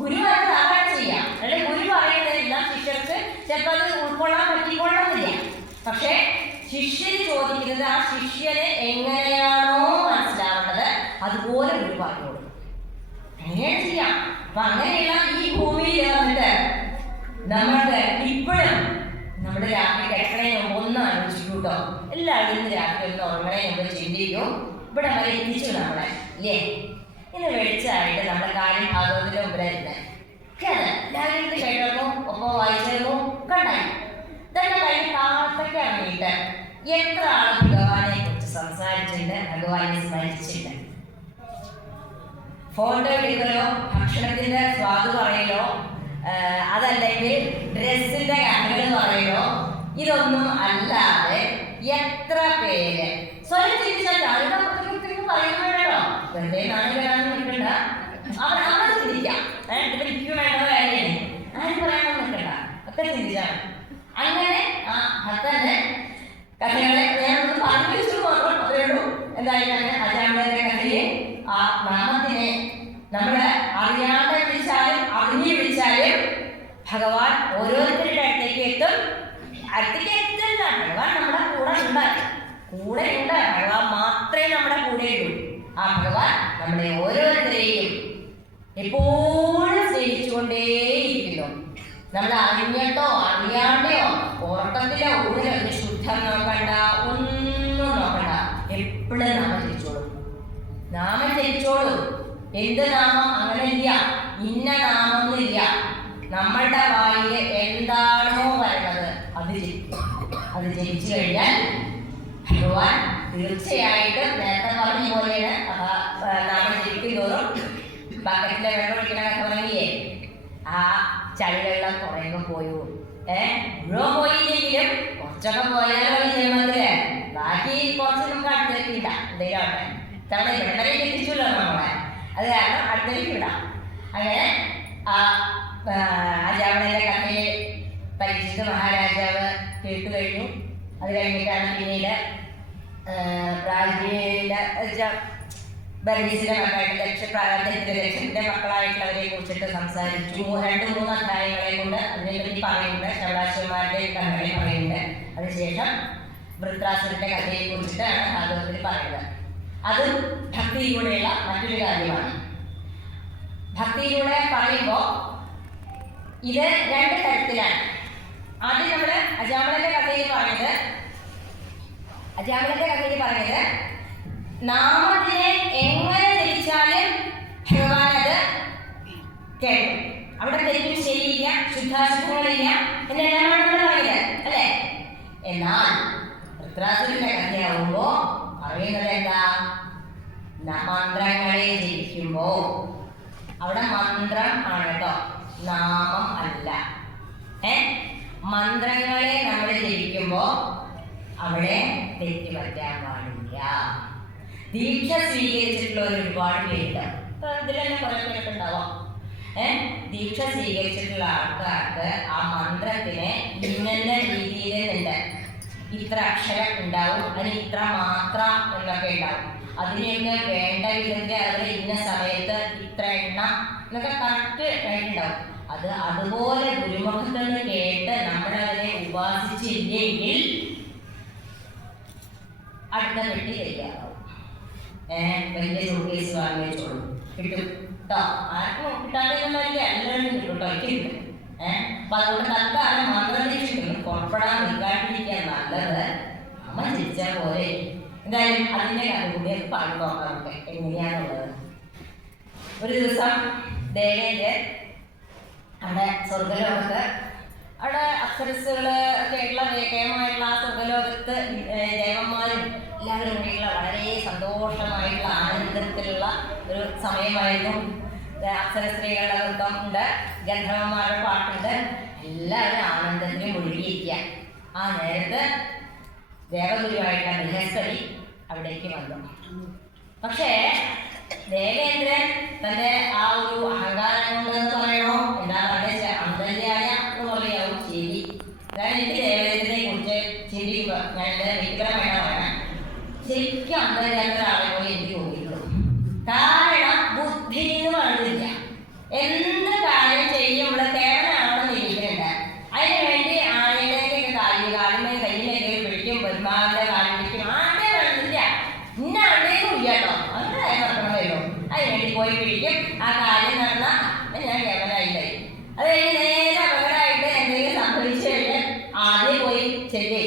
ഗുരു അത് സാധാരണ ചെയ്യാം. അല്ലെങ്കിൽ ഗുരു പറയുന്നതെല്ലാം ശിഷ്യർക്ക് ചിലപ്പോൾ അത് ഉൾക്കൊള്ളാൻ പറ്റിക്കൊള്ളുന്നില്ല. പക്ഷെ ശിഷ്യന് ചോദിക്കുന്നത് ആ ശിഷ്യന് എങ്ങനെയാണോ മനസ്സിലാവേണ്ടത് അതുപോലെ ഗുരു പറഞ്ഞു കൊടുക്കും. അങ്ങനെയാണ് ചെയ്യാം. അപ്പൊ അങ്ങനെയുള്ള ഈ ഭൂമിയിൽ വന്നിട്ട് നമ്മൾക്ക് ഇപ്പോഴും നമ്മുടെ രാത്രി കിടക്കണേ ഒന്ന് ആലോചിച്ചു കേട്ടോ. എല്ലാവരും ഇന്ന് രാത്രി ഒന്ന് ഉറങ്ങണേ നമ്മൾ ചിന്തിക്കും. ഇവിടെ വരെ എത്തിച്ചു നമ്മളെ ഇല്ലേ? ഇന്ന് വെളിച്ചമായിട്ട് നമ്മുടെ കാര്യം ഭാഗവതിന്റെ മുമ്പിലായിരുന്നേ എല്ലാവരും ഇത് കേട്ടപ്പോൾ ഒപ്പം വായിച്ചതും കണ്ടായി. ഇതൊക്കെ കഴിഞ്ഞ് കാത്തൊക്കെ ഇറങ്ങിയിട്ട് എത്ര ആൾ ഭഗവാനെ കുറിച്ച് സംസാരിച്ചിട്ടുണ്ട്, ഭഗവാനെ സ്മരിച്ചിട്ടുണ്ട്. ഫോട്ടോ എടുക്കലോ ഭക്ഷണത്തിന്റെ സ്വാദ് പറയലോ അതല്ലെങ്കിൽ ഡ്രസ്സിന്റെ കഥകൾ പറയലോ ഇതൊന്നും അല്ലാതെ എത്ര പേര് സ്വയം ചിന്തിച്ചാൽ ആരുടെ പുറത്തേക്ക് പറയുന്നവരോ വെറുതെ നാളുകളാണെന്ന് നിൽക്കണ്ട, അവർ ചിന്തിക്കാം. എനിക്ക് വേണ്ട കാര്യമാണ്, ആരും പറയാനോ നിൽക്കണ്ട, ഒക്കെ ചിന്തിച്ചാണ്. അങ്ങനെ ആ ഭക്തന്റെ കഥകളെ ഞാനൊന്ന് പറഞ്ഞു വെച്ചു മാത്രം അതേ ഉള്ളൂ. എന്തായാലും അജാമിളന്റെ കഥയെ ആ നാമത്തിനെ നമ്മള് അറിയാതെ വിളിച്ചാലും അറിഞ്ഞു വിളിച്ചാലും ഭഗവാൻ ഓരോരുത്തരുടെ അടുത്തേക്ക് എത്തും. അടുത്തേക്ക് എത്തില്ല, ഭഗവാൻ നമ്മുടെ കൂടെ ഉണ്ട്. ഭഗവാൻ മാത്രമേ നമ്മുടെ കൂടെ ഉള്ളൂ. ആ ഭഗവാൻ നമ്മളെ ഓരോരുത്തരെയും എപ്പോഴും സ്നേഹിച്ചുകൊണ്ടേയിരിക്കുന്നു. നമ്മൾ അറിഞ്ഞിട്ടോ അറിയാണ്ടയോ ഉറക്കത്തിലോ ഊരിലോ ശുദ്ധം നോക്കണ്ട, ഒന്നും നോക്കണ്ട, എപ്പോഴും നാമം ജപിച്ചോളൂ. എന്ത് നാമം? അങ്ങനെ ഇല്ല, ഇന്ന നാമൊന്നുമില്ല. നമ്മളുടെ വായിൽ എന്താണോ വരുന്നത് അത് ജപിച്ചു കഴിഞ്ഞാൽ ഭഗവാൻ തീർച്ചയായിട്ടും നേരത്തെ പറഞ്ഞ പോലെയാണ്. നാമം ജപിക്കുന്നതോറും ബക്കറ്റിലെ വെള്ളം ഒഴിക്കണ തുടങ്ങിയേ ആ ചളിവെള്ളം കുറയുമ്പോൾ പോയോ മുഴുവൻ പോയില്ലെങ്കിലും കുറച്ചൊക്കെ പോയാലോ ഈ ജന്മത്തില്, ബാക്കി കുറച്ച് നമുക്ക് അടുത്തേക്ക് ഇടാം. എന്തെങ്കിലും തവണ ഇവിടേക്ക് എത്തിച്ചല്ലോ നമ്മളെ, അത് കാരണം അടുത്തേക്ക് വിടാം. അങ്ങനെ ആ അജാമിളന്റെ കഥയെ പരീക്ഷിച്ച് മഹാരാജാവ് കേട്ടു കഴിഞ്ഞു. അത് കഴിഞ്ഞിട്ടാണ് പിന്നീട് ബർഗീസിന്റെ മക്കളായിട്ട് ലക്ഷത്തിന്റെ മക്കളായിട്ടുള്ളവരെ കുറിച്ചിട്ട് സംസാരിച്ചു. 2-3 അധ്യായങ്ങളെ കൊണ്ട് അതിനെപ്പറ്റി പറയുന്നുണ്ട്. ശവടാശ്വന്മാരുടെ കഥകളെ പറയുന്നുണ്ട്. അതിനുശേഷം വൃത്രാസുരന്റെ കഥയെ കുറിച്ചിട്ടാണ് ഭാഗവതത്തിൽ പറയുന്നത്. അത് ഭക്തിയിലൂടെയുള്ള മറ്റൊരു കാര്യമാണ്. ഭക്തിയിലൂടെ പറയുമ്പോൾ ഇത് 2 തരത്തിലാണ്. ആദ്യം നമ്മൾ അജാമിളന്റെ കഥയിൽ പറഞ്ഞത് നാമത്തിനെ എങ്ങനെ ധരിച്ചാലും ഭഗവാൻ അത് കേൾക്കും. അവിടെ തെറ്റും ശരിയില്ല, ശുദ്ധാശുദ്ധങ്ങളില്ല എന്നെല്ലാമാണ് നമ്മൾ പറയുന്നത് അല്ലേ. എന്നാൽ വൃത്രാസുരന്റെ കഥയാവുമ്പോ പറയുന്നത് എന്താ? മന്ത്രങ്ങളെ ജപിക്കുമ്പോ അവിടെ മന്ത്രം ആണ് കേട്ടോ, നാമം അല്ല. മന്ത്രങ്ങളെ നമ്മൾ ജപിക്കുമ്പോ അവിടെ തെറ്റ് പറ്റാൻ പാടില്ല. ദീക്ഷ സ്വീകരിച്ചിട്ടുള്ളവർ ഒരുപാട് പേരുണ്ട്. ഇതിൽ തന്നെ കുറെ പേരൊക്കെ ഉണ്ടാവാം. ദീക്ഷ സ്വീകരിച്ചിട്ടുള്ള ആൾക്കാർക്ക് ആ മന്ത്രത്തിന് ഇന്ന രീതിയിലുണ്ട്, ഇത്ര അക്ഷരം ഉണ്ടാവും, അതിന് ഇത്ര മാത്ര എന്നൊക്കെ ഉണ്ടാവും. അതിനെയൊക്കെ വേണ്ട വിധത്തിൽ അവർ ഇന്ന സമയത്ത് ഇത്ര എണ്ണം എന്നൊക്കെ കറക്റ്റ് ആയിട്ടുണ്ടാവും. അത് അതുപോലെ ഗുരുമുഖത്ത് നിന്ന് കേട്ട് നമ്മളതിനെ ഉപാസിച്ചില്ലെങ്കിൽ അടുത്ത പെട്ടി കഴിക്കാറാവും. വലിയ സൂക്കേസ് വാങ്ങി വെച്ചോളൂ, കിട്ടും കേട്ടോ. ആർക്കും കിട്ടാത്തതൊന്നുമല്ല, എല്ലാവരും കിട്ടും കേട്ടോ, ഒക്കെയുണ്ട്. അപ്പൊ അതുകൊണ്ട് തൽക്കാലം മന്ത്രദീക്ഷിക്കുന്നു പുറപ്പെടാൻ നിൽക്കാണ്ടിരിക്കാൻ നല്ലത് അമ്മ ചിരിച്ചാൽ പോലെ. എന്തായാലും അതിൻ്റെ കഥ കൂടി പറഞ്ഞു നോക്കാം നമുക്ക് എങ്ങനെയാണുള്ളത്. ഒരു ദിവസം ദേവേന്ദ്രൻ അവിടെ സ്വർഗലോകത്ത്, അവിടെ അപ്സരസ്സുകള് ഒക്കെയുള്ള വേഗമായിട്ടുള്ള ആ സ്വർഗലോകത്ത് ദേവന്മാരും എല്ലാവരും കൂടിയുള്ള വളരെ സന്തോഷമായിട്ടുള്ള ആനന്ദത്തിലുള്ള ഒരു സമയമായിരുന്നു. അപ്സര സ്ത്രീകളുടെ നൃത്തം ഉണ്ട്, ഗന്ധർവന്മാരുടെ പാട്ടുണ്ട്, എല്ലാവരും ആനന്ദത്തിന് മുഴുകിയിരിക്കുക. ആ നേരത്ത് ദേവഗുരുവായിട്ടുള്ള ബൃഹസ്പതി അവിടേക്ക് വന്നു. പക്ഷേ ദേവേന്ദ്രൻ തന്റെ ആ ഒരു അഹങ്കാരം കൊണ്ടെന്ന് പറയണോ, എന്താ പറയുക, അന്തര്യായ എന്ന് പറയാവും ശരി. അതായത് എനിക്ക് ദേവേന്ദ്രനെ കുറിച്ച് ചിന്തിക്കുക, ഞാൻ എൻ്റെ വ്യക്തിപരമായിട്ടാണ് പറയാൻ, ശരിക്കും അന്തര്യാത്ത ഒരാളെ പോലെ എനിക്ക് തോന്നിയിട്ടുള്ളൂ. കാരണം ബുദ്ധി എന്ന് പറഞ്ഞില്ല, എന്ത് കാര്യം ചെയ്യുമ്പോൾ തേവനാണെന്ന് ഇരിക്കുന്നുണ്ട്. അതിന് വേണ്ടി ആളുകളുടെയൊക്കെ കാലിന്മേൽ കയ്യിലേക്ക് പിടിക്കും, പെരുമാറിന്റെ കാലം പിടിക്കും, ആരുടെ വേണ്ടില്ല, ഇന്ന ആരുടെയും ഇല്ല കേട്ടോ, അങ്ങനെ നടക്കണമല്ലോ. അതിനുവേണ്ടി പോയി പിടിക്കും, ആ കാര്യം നടന്നാൽ ഞാൻ കേവലായിട്ടായി. അത് കഴിഞ്ഞ് നേരെ അപകടമായിട്ട് എന്തെങ്കിലും സംഭവിച്ചു കഴിഞ്ഞാൽ ആദ്യം പോയി ചെല്ലി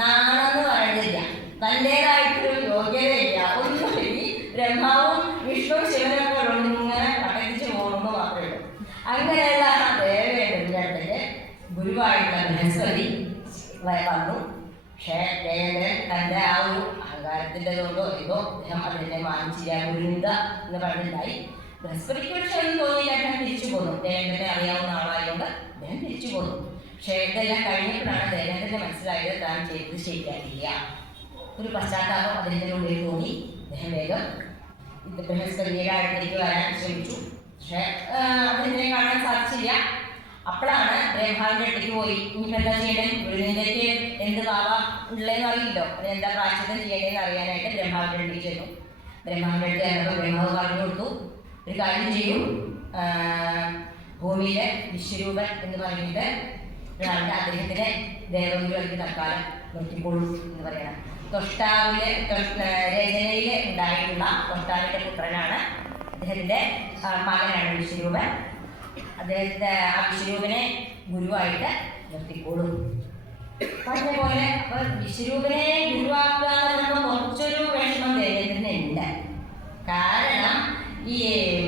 നാണെന്ന് പറയുന്നില്ല, തൻ്റേതായിട്ടൊരു യോഗ്യതയില്ല, ഒന്നും. ബ്രഹ്മാവും വിഷ്ണു ശിവനൊക്കെ വന്നു. പക്ഷേ ജയേന്ദ്രൻ തൻ്റെ ആ ഒരു അഹങ്കാരത്തിൻ്റെ കൊണ്ടോ ഏതോ അദ്ദേഹം അതിനെ മാനിച്ചില്ല. ഗുരുനിന്ദ എന്ന് പറഞ്ഞിട്ടുണ്ടായി. ബൃഹസ്പതിക്ക് പക്ഷെ ഒന്നും തോന്നിയില്ല. അദ്ദേഹം തിരിച്ചു പോന്നു. ജയേന്ദ്രനെ അറിയാവുന്ന ആളായതുകൊണ്ട് അദ്ദേഹം തിരിച്ചു പോന്നു. പക്ഷേ ഇതെല്ലാം കഴിഞ്ഞപ്പോഴാണ് ജയേന്ദ്രന് മനസ്സിലായത് താൻ ചെയ്തത് ശരിയായില്ല. ഒരു പശ്ചാത്താപം അതിൻ്റെ ഉള്ളിൽ തോന്നി. അദ്ദേഹം വേഗം ബൃഹസ്പതിയുടെ അടുത്തേക്ക് വരാൻ ശ്രമിച്ചു. പക്ഷെ അതിനെ കാണാൻ സാധിച്ചില്ല. അപ്പോഴാണ് ബ്രഹ്മാവിൻ്റെ അടുത്തേക്ക് പോയി. ഇനിയിപ്പോൾ എന്താ ചെയ്യണേ, ഗുരുവിൻ്റെക്ക് എന്ത് ഭാവ ഉള്ളതെന്ന് അറിയില്ലോ, അതിനെന്താ പ്രായശ്ചിത്തം ചെയ്യണേന്ന് അറിയാനായിട്ട് ബ്രഹ്മാവിൻ്റെ അടുത്തേക്ക് ചെന്നു. ബ്രഹ്മാവിൻ്റെ അടുത്ത് ചെന്നപ്പോൾ ബ്രഹ്മാവ് പറഞ്ഞു കൊടുത്തു, ഒരു കാര്യം ചെയ്യൂ, ഭൂമിയിലെ വിശ്വരൂപൻ എന്ന് പറഞ്ഞിട്ട് ഒരാളുടെ അദ്ദേഹത്തിനെ ദേവഗുരുവിലേക്ക് തൽക്കാലം നിർത്തിക്കൊള്ളൂ എന്ന് പറയണം. രചനയിൽ ഉണ്ടായിട്ടുള്ള തൊഷ്ടാവിൻ്റെ പുത്രനാണ് അദ്ദേഹത്തിൻ്റെ മകനാണ് വിശ്വരൂപൻ. അദ്ദേഹത്തെ ആ വിശ്വരൂപനെ ഗുരുവായിട്ട് നിർത്തിക്കോളും പറഞ്ഞ പോലെ. അപ്പൊ വിശ്വരൂപനെ ഗുരുവാക്കുക എന്ന് പറയുമ്പോൾ കുറച്ചൊരു വിഷമം ദൈവത്തിനുണ്ട്. കാരണം ഈ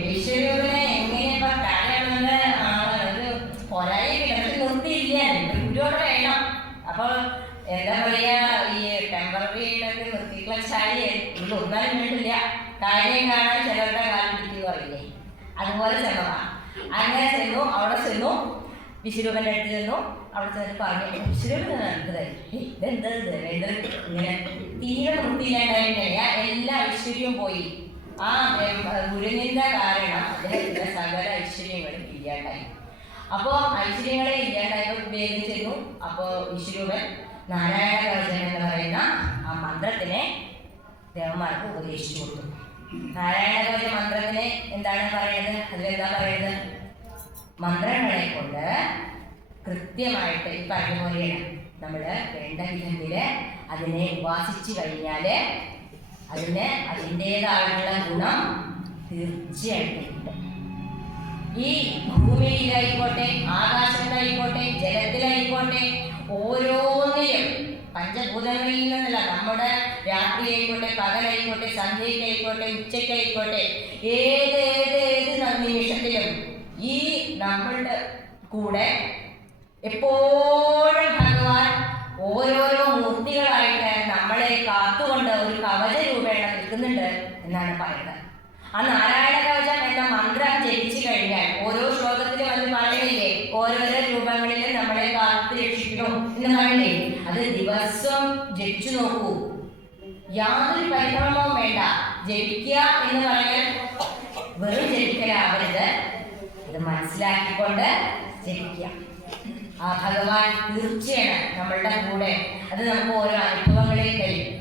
വിശ്വരൂപനെ എങ്ങനെ ഇപ്പൊ കാര്യമാണെന്ന് ഒരു പോരായി കിടന്നിട്ട് നിർത്തിയില്ല, ഗുരുവോട് വേണം. അപ്പൊ എന്താ പറയാ, ഈ ടെമ്പററി ആയിട്ടൊക്കെ നിർത്തിക്കളായി ഇത് ഒന്നാലും വേണ്ടില്ല. കാര്യം കാണാൻ ചിലരുടെ കാലം പിടിക്കുന്നു പറയില്ലേ, അതുപോലെ ചെന്നതാണ്. അങ്ങനെ ചെന്നു, അവിടെ ചെന്നു, വിശ്വരൂപൻ്റെ അടുത്ത് ചെന്നു. അവിടെ ചെന്ന് പറഞ്ഞു, വിശ്വരൂപൻ അടുത്തതായി ഇതെന്താ ദേവേന്ദ്രൻ ഇങ്ങനെ തീരെ നിർത്തിയില്ലാണ്ടായിട്ടില്ല, എല്ലാ ഐശ്വര്യവും പോയി. ആ ഗുരുനിന്ദ കാരണം അദ്ദേഹത്തിൻ്റെ സകല ഐശ്വര്യങ്ങളും ഇല്ലാണ്ടായി. അപ്പോൾ ഐശ്വര്യങ്ങളെ ഇല്ലാണ്ടായപ്പോൾ വേഗം ചെന്നു. അപ്പോൾ വിശ്വരൂപൻ നാരായണ കവചം എന്ന് പറയുന്ന ആ മന്ത്രത്തിനെ ദേവന്മാർക്ക് ഉപദേശിച്ചു കൊടുത്തു. നാരായണ കവച മന്ത്രത്തിനെ എന്താണ് പറയുന്നത്, അതിലെന്താ പറയുന്നത്, മന്ത്രങ്ങളെ കൊണ്ട് കൃത്യമായിട്ട് ഈ പറഞ്ഞ പോലെയാണ് നമ്മൾ വേണ്ട വിധത്തിൽ അതിനെ ഉപാസിച്ചു കഴിഞ്ഞാൽ അതിന് അതിൻ്റേതായിട്ടുള്ള ഗുണം തീർച്ചയായിട്ടും കിട്ടും. ഈ ഭൂമിയിലായിക്കോട്ടെ, ആകാശത്തായിക്കോട്ടെ, ജലത്തിലായിക്കോട്ടെ, ഓരോന്നിലും പഞ്ചഭൂതങ്ങളിൽ നിന്നല്ല, നമ്മുടെ രാത്രിയായിക്കോട്ടെ, പകലായിക്കോട്ടെ, സന്ധ്യയ്ക്കായിക്കോട്ടെ, ഉച്ചയ്ക്കായിക്കോട്ടെ, ഏത് നിമിഷത്തിലും ഈ നമ്മളുടെ കൂടെ എപ്പോഴും ഭഗവാൻ ഓരോരോ മൂർത്തികളായിട്ട് നമ്മളെ കാത്തുകൊണ്ട് ഒരു കവച രൂപേണ നിൽക്കുന്നുണ്ട് എന്നാണ് പറയുന്നത്. ആ നാരായണ കവചം എന്ന മന്ത്രം ജപിച്ചു കഴിഞ്ഞാൽ ഓരോ ശ്ലോകത്തിലും അത് പറയണില്ലേ, ഓരോരോ രൂപങ്ങളിലും നമ്മളെ കാത്തു രക്ഷിക്കണം എന്ന് പറയണേ. അത് ദിവസം ജപിച്ചു നോക്കൂ, യാതൊരു പരിഭ്രമവും വേണ്ട. ജപിക്കുക എന്ന് പറഞ്ഞാൽ വെറും ജപിക്കലാവരുത്, അത് മനസ്സിലാക്കിക്കൊണ്ട് ജപിക്കുക. ആ ഭഗവാൻ തീർച്ചയാണ് നമ്മളുടെ കൂടെ. അത് നമുക്ക് ഓരോ അനുഭവങ്ങളെ തരും.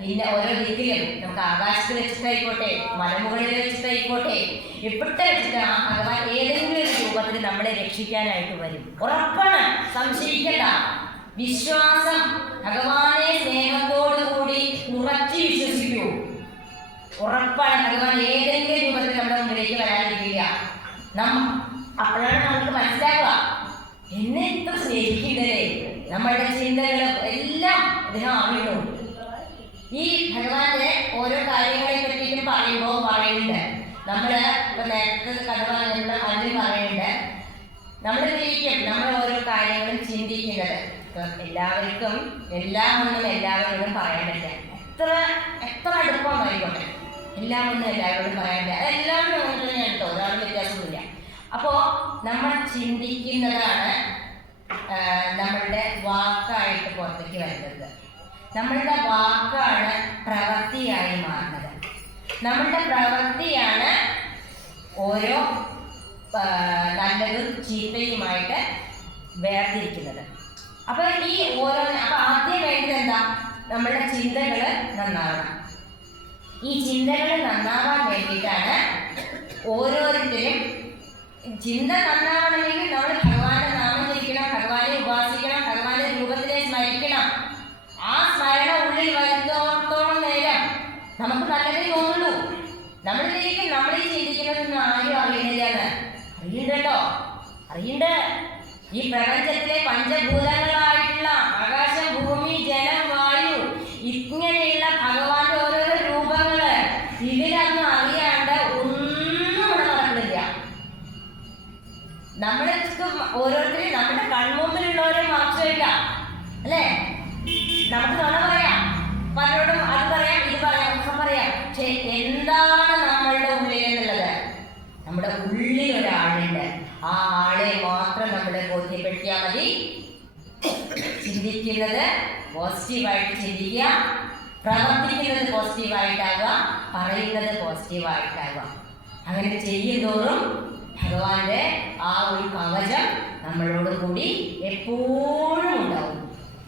പിന്നെ ഓരോ ദിക്കിലും നമുക്ക് ആകാശത്ത് വെച്ചിട്ടായിക്കോട്ടെ, മലമുകളിൽ വെച്ചിട്ടായിക്കോട്ടെ, എപ്പോഴത്തെ വെച്ചിട്ട് ആ ഭഗവാൻ ഏതെങ്കിലും ഒരു രൂപത്തിൽ നമ്മളെ രക്ഷിക്കാനായിട്ട് വരും. ഉറപ്പാണ്, സംശയിക്കണ്ട. വിശ്വാസം, ഭഗവാനെ സ്നേഹത്തോടു കൂടി ഉറച്ചു വിശ്വസിക്കൂ. ഉറപ്പാണ് ഭഗവാൻ ഏതെങ്കിലും രൂപത്തിൽ നമ്മുടെ മുമ്പിലേക്ക് വരാതിരിക്കില്ല. അപ്പോഴാണ് നമുക്ക് മനസ്സിലാവുക, എന്നെ ഇത്ര സ്നേഹിക്കണ്ടേ, നമ്മളുടെ ചിന്തകളും എല്ലാം അദ്ദേഹം അറിയുന്നു. ഈ ഭഗവാന്റെ ഓരോ കാര്യങ്ങളെ പറ്റിയിട്ടും പറയുന്നുണ്ട്. നമ്മള് ഇപ്പൊ നേരത്തെ കഥ പറഞ്ഞിട്ടുള്ള അതിൽ പറയുന്നുണ്ട്, നമ്മൾ ജീവിക്കും, നമ്മൾ ഓരോ കാര്യങ്ങളും ചിന്തിക്കുന്നത്. എല്ലാവർക്കും എല്ലാം ഒന്നും എല്ലാവരോടും പറയാൻ പറ്റില്ല. എത്ര അടുപ്പമായിക്കോട്ടെ, എല്ലാം ഒന്നും എല്ലാവരോടും പറയാൻ പറ്റില്ല. അതെല്ലാവരും ഒന്നും ഞാൻ കേട്ടോ, ഒരാളും വ്യത്യാസമൊന്നുമില്ല. അപ്പോൾ നമ്മൾ ചിന്തിക്കുന്നതാണ് നമ്മളുടെ വാക്കായിട്ട് പുറത്തേക്ക് വരുന്നത്. നമ്മളുടെ വാക്കാണ് പ്രവൃത്തിയായി മാറുന്നത്. നമ്മളുടെ പ്രവൃത്തിയാണ് ഓരോ നല്ലതും ചീത്തയുമായിട്ട് വേർതിരിക്കുന്നത്. അപ്പൊ ഈ അപ്പൊ ആദ്യം വേണ്ടത് എന്താ, നമ്മളുടെ ചിന്തകൾ നന്നാവണം. ഈ ചിന്തകൾ നന്നാവാൻ വേണ്ടിയിട്ടാണ് ഓരോരുത്തരും ചിന്ത നന്നാവണമെങ്കിൽ നമ്മൾ ഭഗവാന്റെ നാമം ജപിക്കണം, ഭഗവാനെ ഉപാസിക്കണം, ഭഗവാന്റെ രൂപത്തിനെ സ്മരിക്കണം. ആ സ്മരണ ഉള്ളിൽ വരുത്തോളം നേരം നമുക്ക് നല്ലതേ തോന്നുള്ളൂ. നമ്മളിലേക്ക് നമ്മൾ ഈ ചിന്തിക്കുന്നതൊന്നും ആരും അറിയുന്നില്ലാന്ന് അറിയണ്ടോ, അറിയണ്ട്. ഈ പ്രപഞ്ചത്തിലെ പഞ്ചഭൂതങ്ങളായിട്ടുള്ള ആകാശം, ഭൂമി, ജലം, വായു, ഇങ്ങനെയുള്ള ഭഗവാന്റെ ഓരോരോ രൂപങ്ങള് ഇതിലൊന്നും അറിയാണ്ട് ഒന്നും ഇവിടെ നടക്കുന്നില്ല. നമ്മൾക്ക് ഓരോരുത്തരും നമ്മുടെ കൺമുമ്പിലുള്ളവരെ മറച്ചു വയ്ക്കാം, അല്ലെ? ബോധ്യപ്പെടുത്തിയാൽ മതി. ചിന്തിക്കുന്നത് പോസിറ്റീവായിട്ട് ചിന്തിക്കുക, പ്രവർത്തിക്കുന്നത് പോസിറ്റീവായിട്ടാവുക, പറയുന്നത് പോസിറ്റീവായിട്ടാവുക. അങ്ങനെ ചെയ്യുന്തോറും ഭഗവാന്റെ ആ ഒരു കവചം നമ്മളോട് കൂടി എപ്പോഴും ഉണ്ടാവും.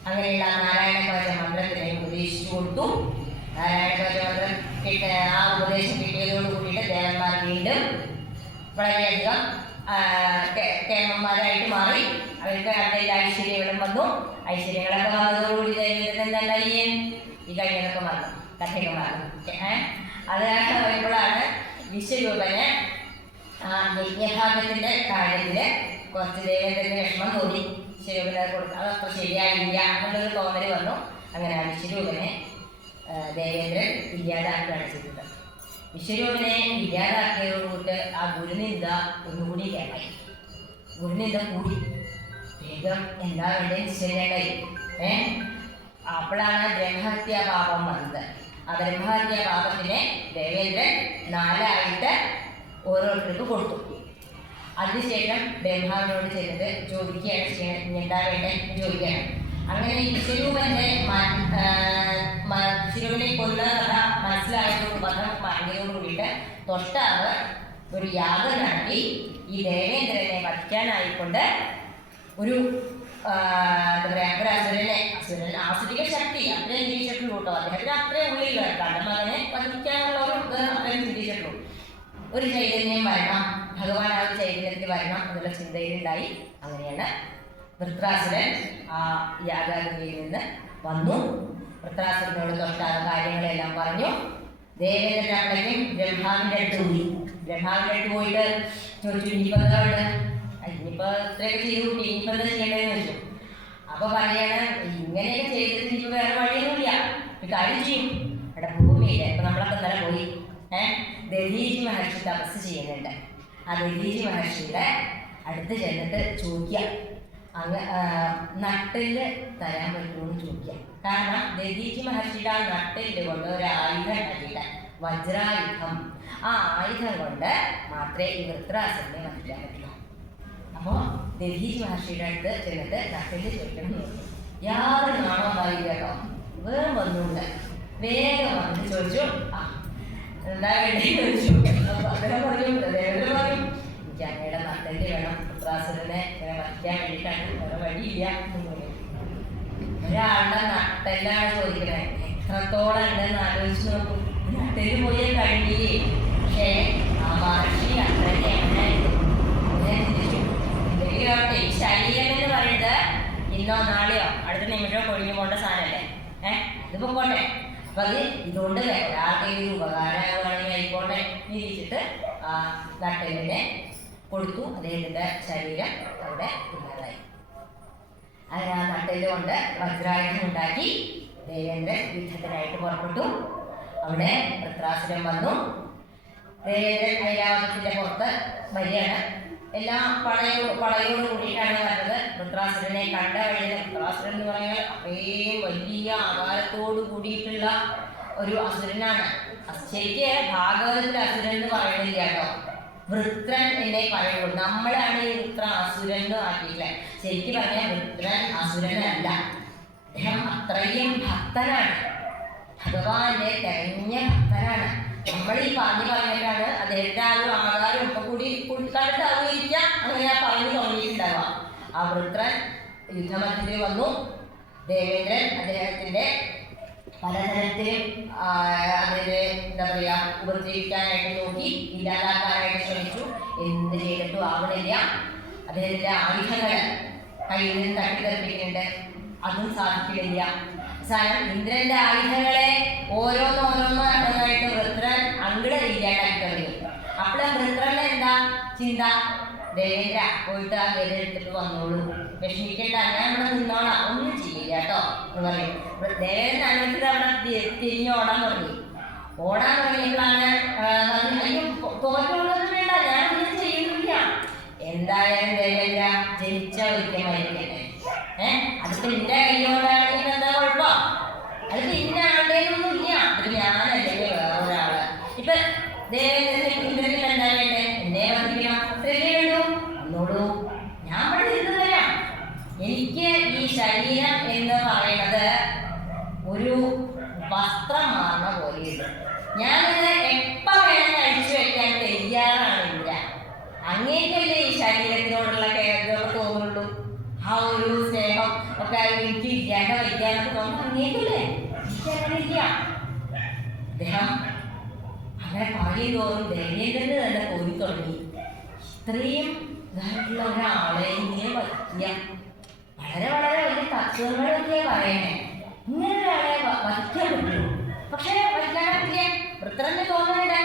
അങ്ങനെയുള്ള നാരായണ കവച മന്ത്രത്തിനെ ഉപദേശിച്ചു കൊടുത്തു. നാരായണ കവച മന്ത്രം ആ ഉപദേശം കിട്ടിയതോട് കൂടിയിട്ട് ദേവന്മാർ വീണ്ടും വളരെയധികം കേമന്മാരായിട്ട് മാറി. അവർക്ക് അവരുടെ ഐശ്വര്യങ്ങളും വന്നു. ഐശ്വര്യങ്ങളൊക്കെ വന്നതോടുകൂടി ദൈവത്തിന് എന്തായി ഈ കഴിഞ്ഞതൊക്കെ മറന്നു, കഥയൊക്കെ മറന്നു. അത് വരുമ്പോഴാണ് വിശ്വരൂപന് യജ്ഞഭാഗത്തിന്റെ കാര്യത്തിൽ കുറച്ച് ദേവേന്ദ്രന് വിഷമം തോന്നി. വിശ്വരൂപനെ കൊടുത്ത് അതത്ര ശരിയായില്ല എന്നുള്ളൊരു തോന്നൽ വന്നു. അങ്ങനെ ആ വിശ്വരൂപനെ ദേവേന്ദ്രൻ ഇല്ലാതാക്കുകയാണ് ചെയ്തത്. വിശ്വരൂപനെ ഇല്ലാതാക്കിയതോടുകൂട്ട് ആ ഗുരുനിന്ദ ഒന്നുകൂടി കേട്ടായി. ഗുരുനിന്ദ കൂടി. വേഗം എന്താ വേണ്ടത് നിശ്ചയണ്ടായി. അപ്പോഴാണ് ബ്രഹ്മഹത്യാ പാപം വന്നത്. ആ ബ്രഹ്മഹത്യാ പാപത്തിനെ ദേവേന്ദ്രൻ 4 ഓരോരുത്തർക്ക് കൊടുത്തു. അതിനുശേഷം ബ്രഹ്മാവിനോട് ചെന്നിട്ട് ചോദിക്കുകയാണ്, എന്താ വേണ്ടത് ചോദിക്കുകയാണ്. അങ്ങനെ വിശ്വരൂപന്റെ വിശ്വരൂപനെ കൊന്ന കഥ മനസ്സിലായതോട് പറഞ്ഞതോട് കൂടിയിട്ട് തൊട്ടാവ് ഒരു യാഗം നടത്തി ഈ ദേവേന്ദ്രനെ വധിക്കാനായിക്കൊണ്ട് ഒരു എന്താ പറയുക ഒരു അസുരൻ ആസുരിക ശക്തി അത്രയും ചിന്തിച്ചിട്ടുള്ളൂ കേട്ടോ. അദ്ദേഹത്തിന് അത്രയും ഉള്ളിൽ കാരണം മകനെ വധിക്കാനുള്ള ഒരു അത്രയും ചിന്തിച്ചിട്ടുള്ളൂ. ഒരു ചൈതന്യം വരണം, ഭഗവാൻ ആ ഒരു ചൈതന്യത്തിൽ വരണം എന്നുള്ള ചിന്തയിലുണ്ടായി. അങ്ങനെയാണ് വൃത്രാസുരൻ ആ യാഗാഗ്നിയിൽ നിന്ന് വന്നു. വൃത്രാസുരനോട് തൊട്ടാ കാര്യങ്ങളെല്ലാം പറഞ്ഞു. ദേവേന്ദ്രൻ അപ്പോഴേക്കും ബ്രഹ്മാവിൻ്റെ അടുത്ത് പോയി. ബ്രഹ്മാവിൻ്റെ അടുത്ത് പോയിട്ട് ചോദിച്ചു, ഇനിയിപ്പോൾ എന്താ ഉണ്ട്, ഇനിയിപ്പോൾ ഇത്രയൊക്കെ ചെയ്തു കൂട്ടി, ഇനിയിപ്പോൾ എന്താ ചെയ്യേണ്ടതെന്ന് ചോദിച്ചു. അപ്പോൾ പറയാണ്, ഇങ്ങനെയൊക്കെ ചെയ്തിട്ട് ഇനിയിപ്പോൾ വേറെ വഴിയൊന്നുമില്ല, ഒരു കാര്യം ചെയ്യും. അവിടെ ഭൂമിയില്ല. ഇപ്പം നമ്മളൊക്കെ ഇന്നലെ പോയി ദധീചി മഹർഷി തപസ് ചെയ്യുന്നുണ്ട്. ആ ദധീചി മഹർഷിയുടെ അടുത്ത് ചെന്നിട്ട് ചോദിക്കുക, അങ്ങ് നട്ടില് തരാൻ പറ്റുമെന്ന് ചോദിക്കുക. കാരണം ദധീചി മഹർഷിയുടെ ആ നട്ടില് കൊണ്ട് ഒരു ആയുധം ഉണ്ടാക്കിയിട്ട്, വജ്രായുധം, ആ ആയുധം കൊണ്ട് മാത്രമേ ഈ വൃത്രാസുരനെ വധിക്കാൻ പറ്റുള്ളൂ. അപ്പോൾ ദധീചി മഹർഷിയുടെ അടുത്ത് ചെന്നിട്ട് നട്ടില് ചോദിക്കണം എന്ന് പറഞ്ഞു. യാതൊരു നാണോ ഉണ്ടായില്ല കേട്ടോ. വേറെ വന്നുണ്ട്. വേഗം വന്നിട്ട് ചോദിച്ചു, എന്താ വേണ്ടി ചോദിച്ചു. അദ്ദേഹം പറഞ്ഞു, ദേവേന്ദ്രൻ പറഞ്ഞു, എനിക്ക് അങ്ങയുടെ നട്ടല് വേണം, വൃത്രാസുരനെ വധിക്കാൻ വേണ്ടിയിട്ടാണ്, വേറെ വഴിയില്ല എന്ന് പറഞ്ഞു. ഒരാളുടെ നട്ടെല്ലാണ് ചോദിക്കണേ, എത്രത്തോളം ഉണ്ടെന്ന് ആലോചിച്ച് നോക്കും. നട്ടല് പോയി കഴിഞ്ഞില്ലേ. പക്ഷേ ആ മഹർഷി അത്രയ്ക്ക് എങ്ങനെയായിരുന്നു ചിന്തിച്ചു. എന്തെങ്കിലും ഈ ശരീരം എന്ന് പറയുന്നത് ഇന്നോ നാളെയോ അടുത്ത നിമിഷമോ കൊഴിഞ്ഞു പോകേണ്ട സാധനമല്ലേ. ഇത് പൊക്കോട്ടെ. അപ്പം അത് ഇതുകൊണ്ട് ഒരാൾക്ക് ഇത് ഉപകാരമാവുകയാണെങ്കിൽ ആയിക്കോട്ടെ ഇരിച്ചിട്ട് ആ നട്ടലിനെ കൊടുത്തു. അദ്ദേഹത്തിൻ്റെ ശരീരം അവിടെ ഇല്ലാതായി. അങ്ങനെ ആ നട്ടല് കൊണ്ട് വജ്രായുധം ഉണ്ടാക്കി ദേവേന്ദ്രൻ യുദ്ധത്തിനായിട്ട് പുറപ്പെട്ടു. അവിടെ വൃത്രാസുരൻ വന്നു. ദേവേന്ദ്രൻ ഐരാവതത്തിൻ്റെ പുറത്ത് വരികയാണ്. എല്ലാം പടയോട് കൂടിയിട്ടാണ് വരുന്നത്. വൃത്രാസുരനെ കണ്ട വഴിയിൽ, വൃത്രാസുരൻ എന്ന് പറഞ്ഞാൽ അത്രയും വലിയ ആകാരത്തോട് കൂടിയിട്ടുള്ള ഒരു അസുരനാണ്. ശരിക്ക് ഭാഗവതത്തിൽ അസുരൻ എന്ന് പറയുന്നില്ല കേട്ടോ, വൃത്രൻ എന്നേ പറയുള്ളൂ. നമ്മളാണ് ഈ വൃത്ര അസുരൻ എന്ന് ആക്കിയിട്ടില്ല. ശരിക്കും പറഞ്ഞാൽ വൃത്രൻ അസുരനല്ല, അദ്ദേഹം അത്രയും ഭക്തനാണ്, ഭഗവാന്റെ തെരഞ്ഞ ഭക്തനാണ്. നമ്മൾ ഈ പറഞ്ഞിട്ടാണ് അദ്ദേഹത്തെ ആ ഒരു ആകാരം ഒക്കെ കൂടി കണ്ടിട്ട് അറിയിക്കാം. അങ്ങനെ പറഞ്ഞു തുടങ്ങിയിട്ടുണ്ടാവുക. ആ വൃത്രൻ യുദ്ധമധ്യത്തിൽ വന്നു. ദേവേന്ദ്രൻ അദ്ദേഹത്തിൻ്റെ പലതരത്തിലും അതിനെ എന്താ പറയുക ഉപദ്രവിക്കാനായിട്ട് നോക്കി, ഇല്ലാതാക്കാനായിട്ട് ശ്രമിച്ചു. എന്ത് ചെയ്തിട്ടും ആവണില്ല. അദ്ദേഹത്തിൻ്റെ ആയുധങ്ങൾ കയ്യിൽ നിന്ന് തട്ടിത്തെറിപ്പിക്കുന്നുണ്ട്, അതും സാധിക്കുന്നില്ല. അവസാനം ഇന്ദ്രന്റെ ആയുധങ്ങളെ ഓരോന്നോരോന്നായിട്ട് വൃത്രൻ അങ്ങടെ ഇല്ലാണ്ടാക്കി തുടങ്ങി. അപ്പോഴും വൃത്രന്റെ എന്താ ചിന്ത, ദേവേന്ദ്ര പോയിട്ട് ആ ഗത എടുത്തിട്ട് വന്നോളൂ, വിഷമിക്കണ്ട, ഞാൻ ഇവിടെ നിന്നോളാം, ഒന്നും ചെയ്യില്ല കേട്ടോ എന്ന് പറയും. ദേവേന്ദ്രൻ അങ്ങനത്തെ അവിടെ തിരിഞ്ഞോടാൻ തുടങ്ങി. ഓടാൻ തുടങ്ങിയപ്പോഴാണ് അയ്യോ തോറ്റോളൊന്നും വേണ്ട, ഞാൻ ഒന്നും ചെയ്യുന്നില്ല. എന്തായാലും ദേവേന്ദ്ര ജനിച്ച ഒരിക്കലായിരിക്കട്ടെ, അതിപ്പോ നിന്റെ കയ്യോടാണെങ്കിൽ എന്താ കുഴപ്പം, അതിപ്പോ ഇന്ന ആളുടെയൊന്നും ഇല്ല, അതിപ്പോ ഞാനല്ലെങ്കിൽ വേറൊരാള്. ഇപ്പൊ ഇന്ദ്രനിൽ എന്താ വേണ്ടേ, എന്നെ വധിക്കണം, അത്രയല്ലേ വേണ്ടൂ, വന്നോളൂ, ഞാൻ ഇവിടെ ഇരുന്ന് തരാം, വസ്ത്രം മാറുന്ന പോലെയുണ്ട്. ഞാനിത് എപ്പോൾ വേണമെങ്കിൽ അഴിച്ചു വെക്കാൻ തയ്യാറാണില്ല. അങ്ങേക്കല്ലേ ഈ ശരീരത്തിനോടുള്ള കെയർ തോന്നുള്ളൂ. ആ ഒരു സ്നേഹം ഒക്കെ എനിക്ക് ഇല്ലാണ്ട് വയ്ക്കാനൊക്കെ തോന്നുന്നു. അങ്ങേക്കല്ലേ? എനിക്കറിയില്ല. അദ്ദേഹം അങ്ങനെ പറയും തോറും ദേവേന്ദ്രന് തന്നെ തോന്നി തുടങ്ങി, ഇത്രയും ഇതായിട്ടുള്ള ഒരാളെ ഇങ്ങനെ വയ്ക്കുക, വളരെ വളരെ വലിയ തത്വങ്ങളൊക്കെ പറയണേ, ഇങ്ങനെ ഒരാളെ വഹിക്കാൻ പറ്റുള്ളൂ. പക്ഷെ വഹിക്കാൻ പറ്റില്ല. വൃത്രന് തോന്നുന്നുണ്ട്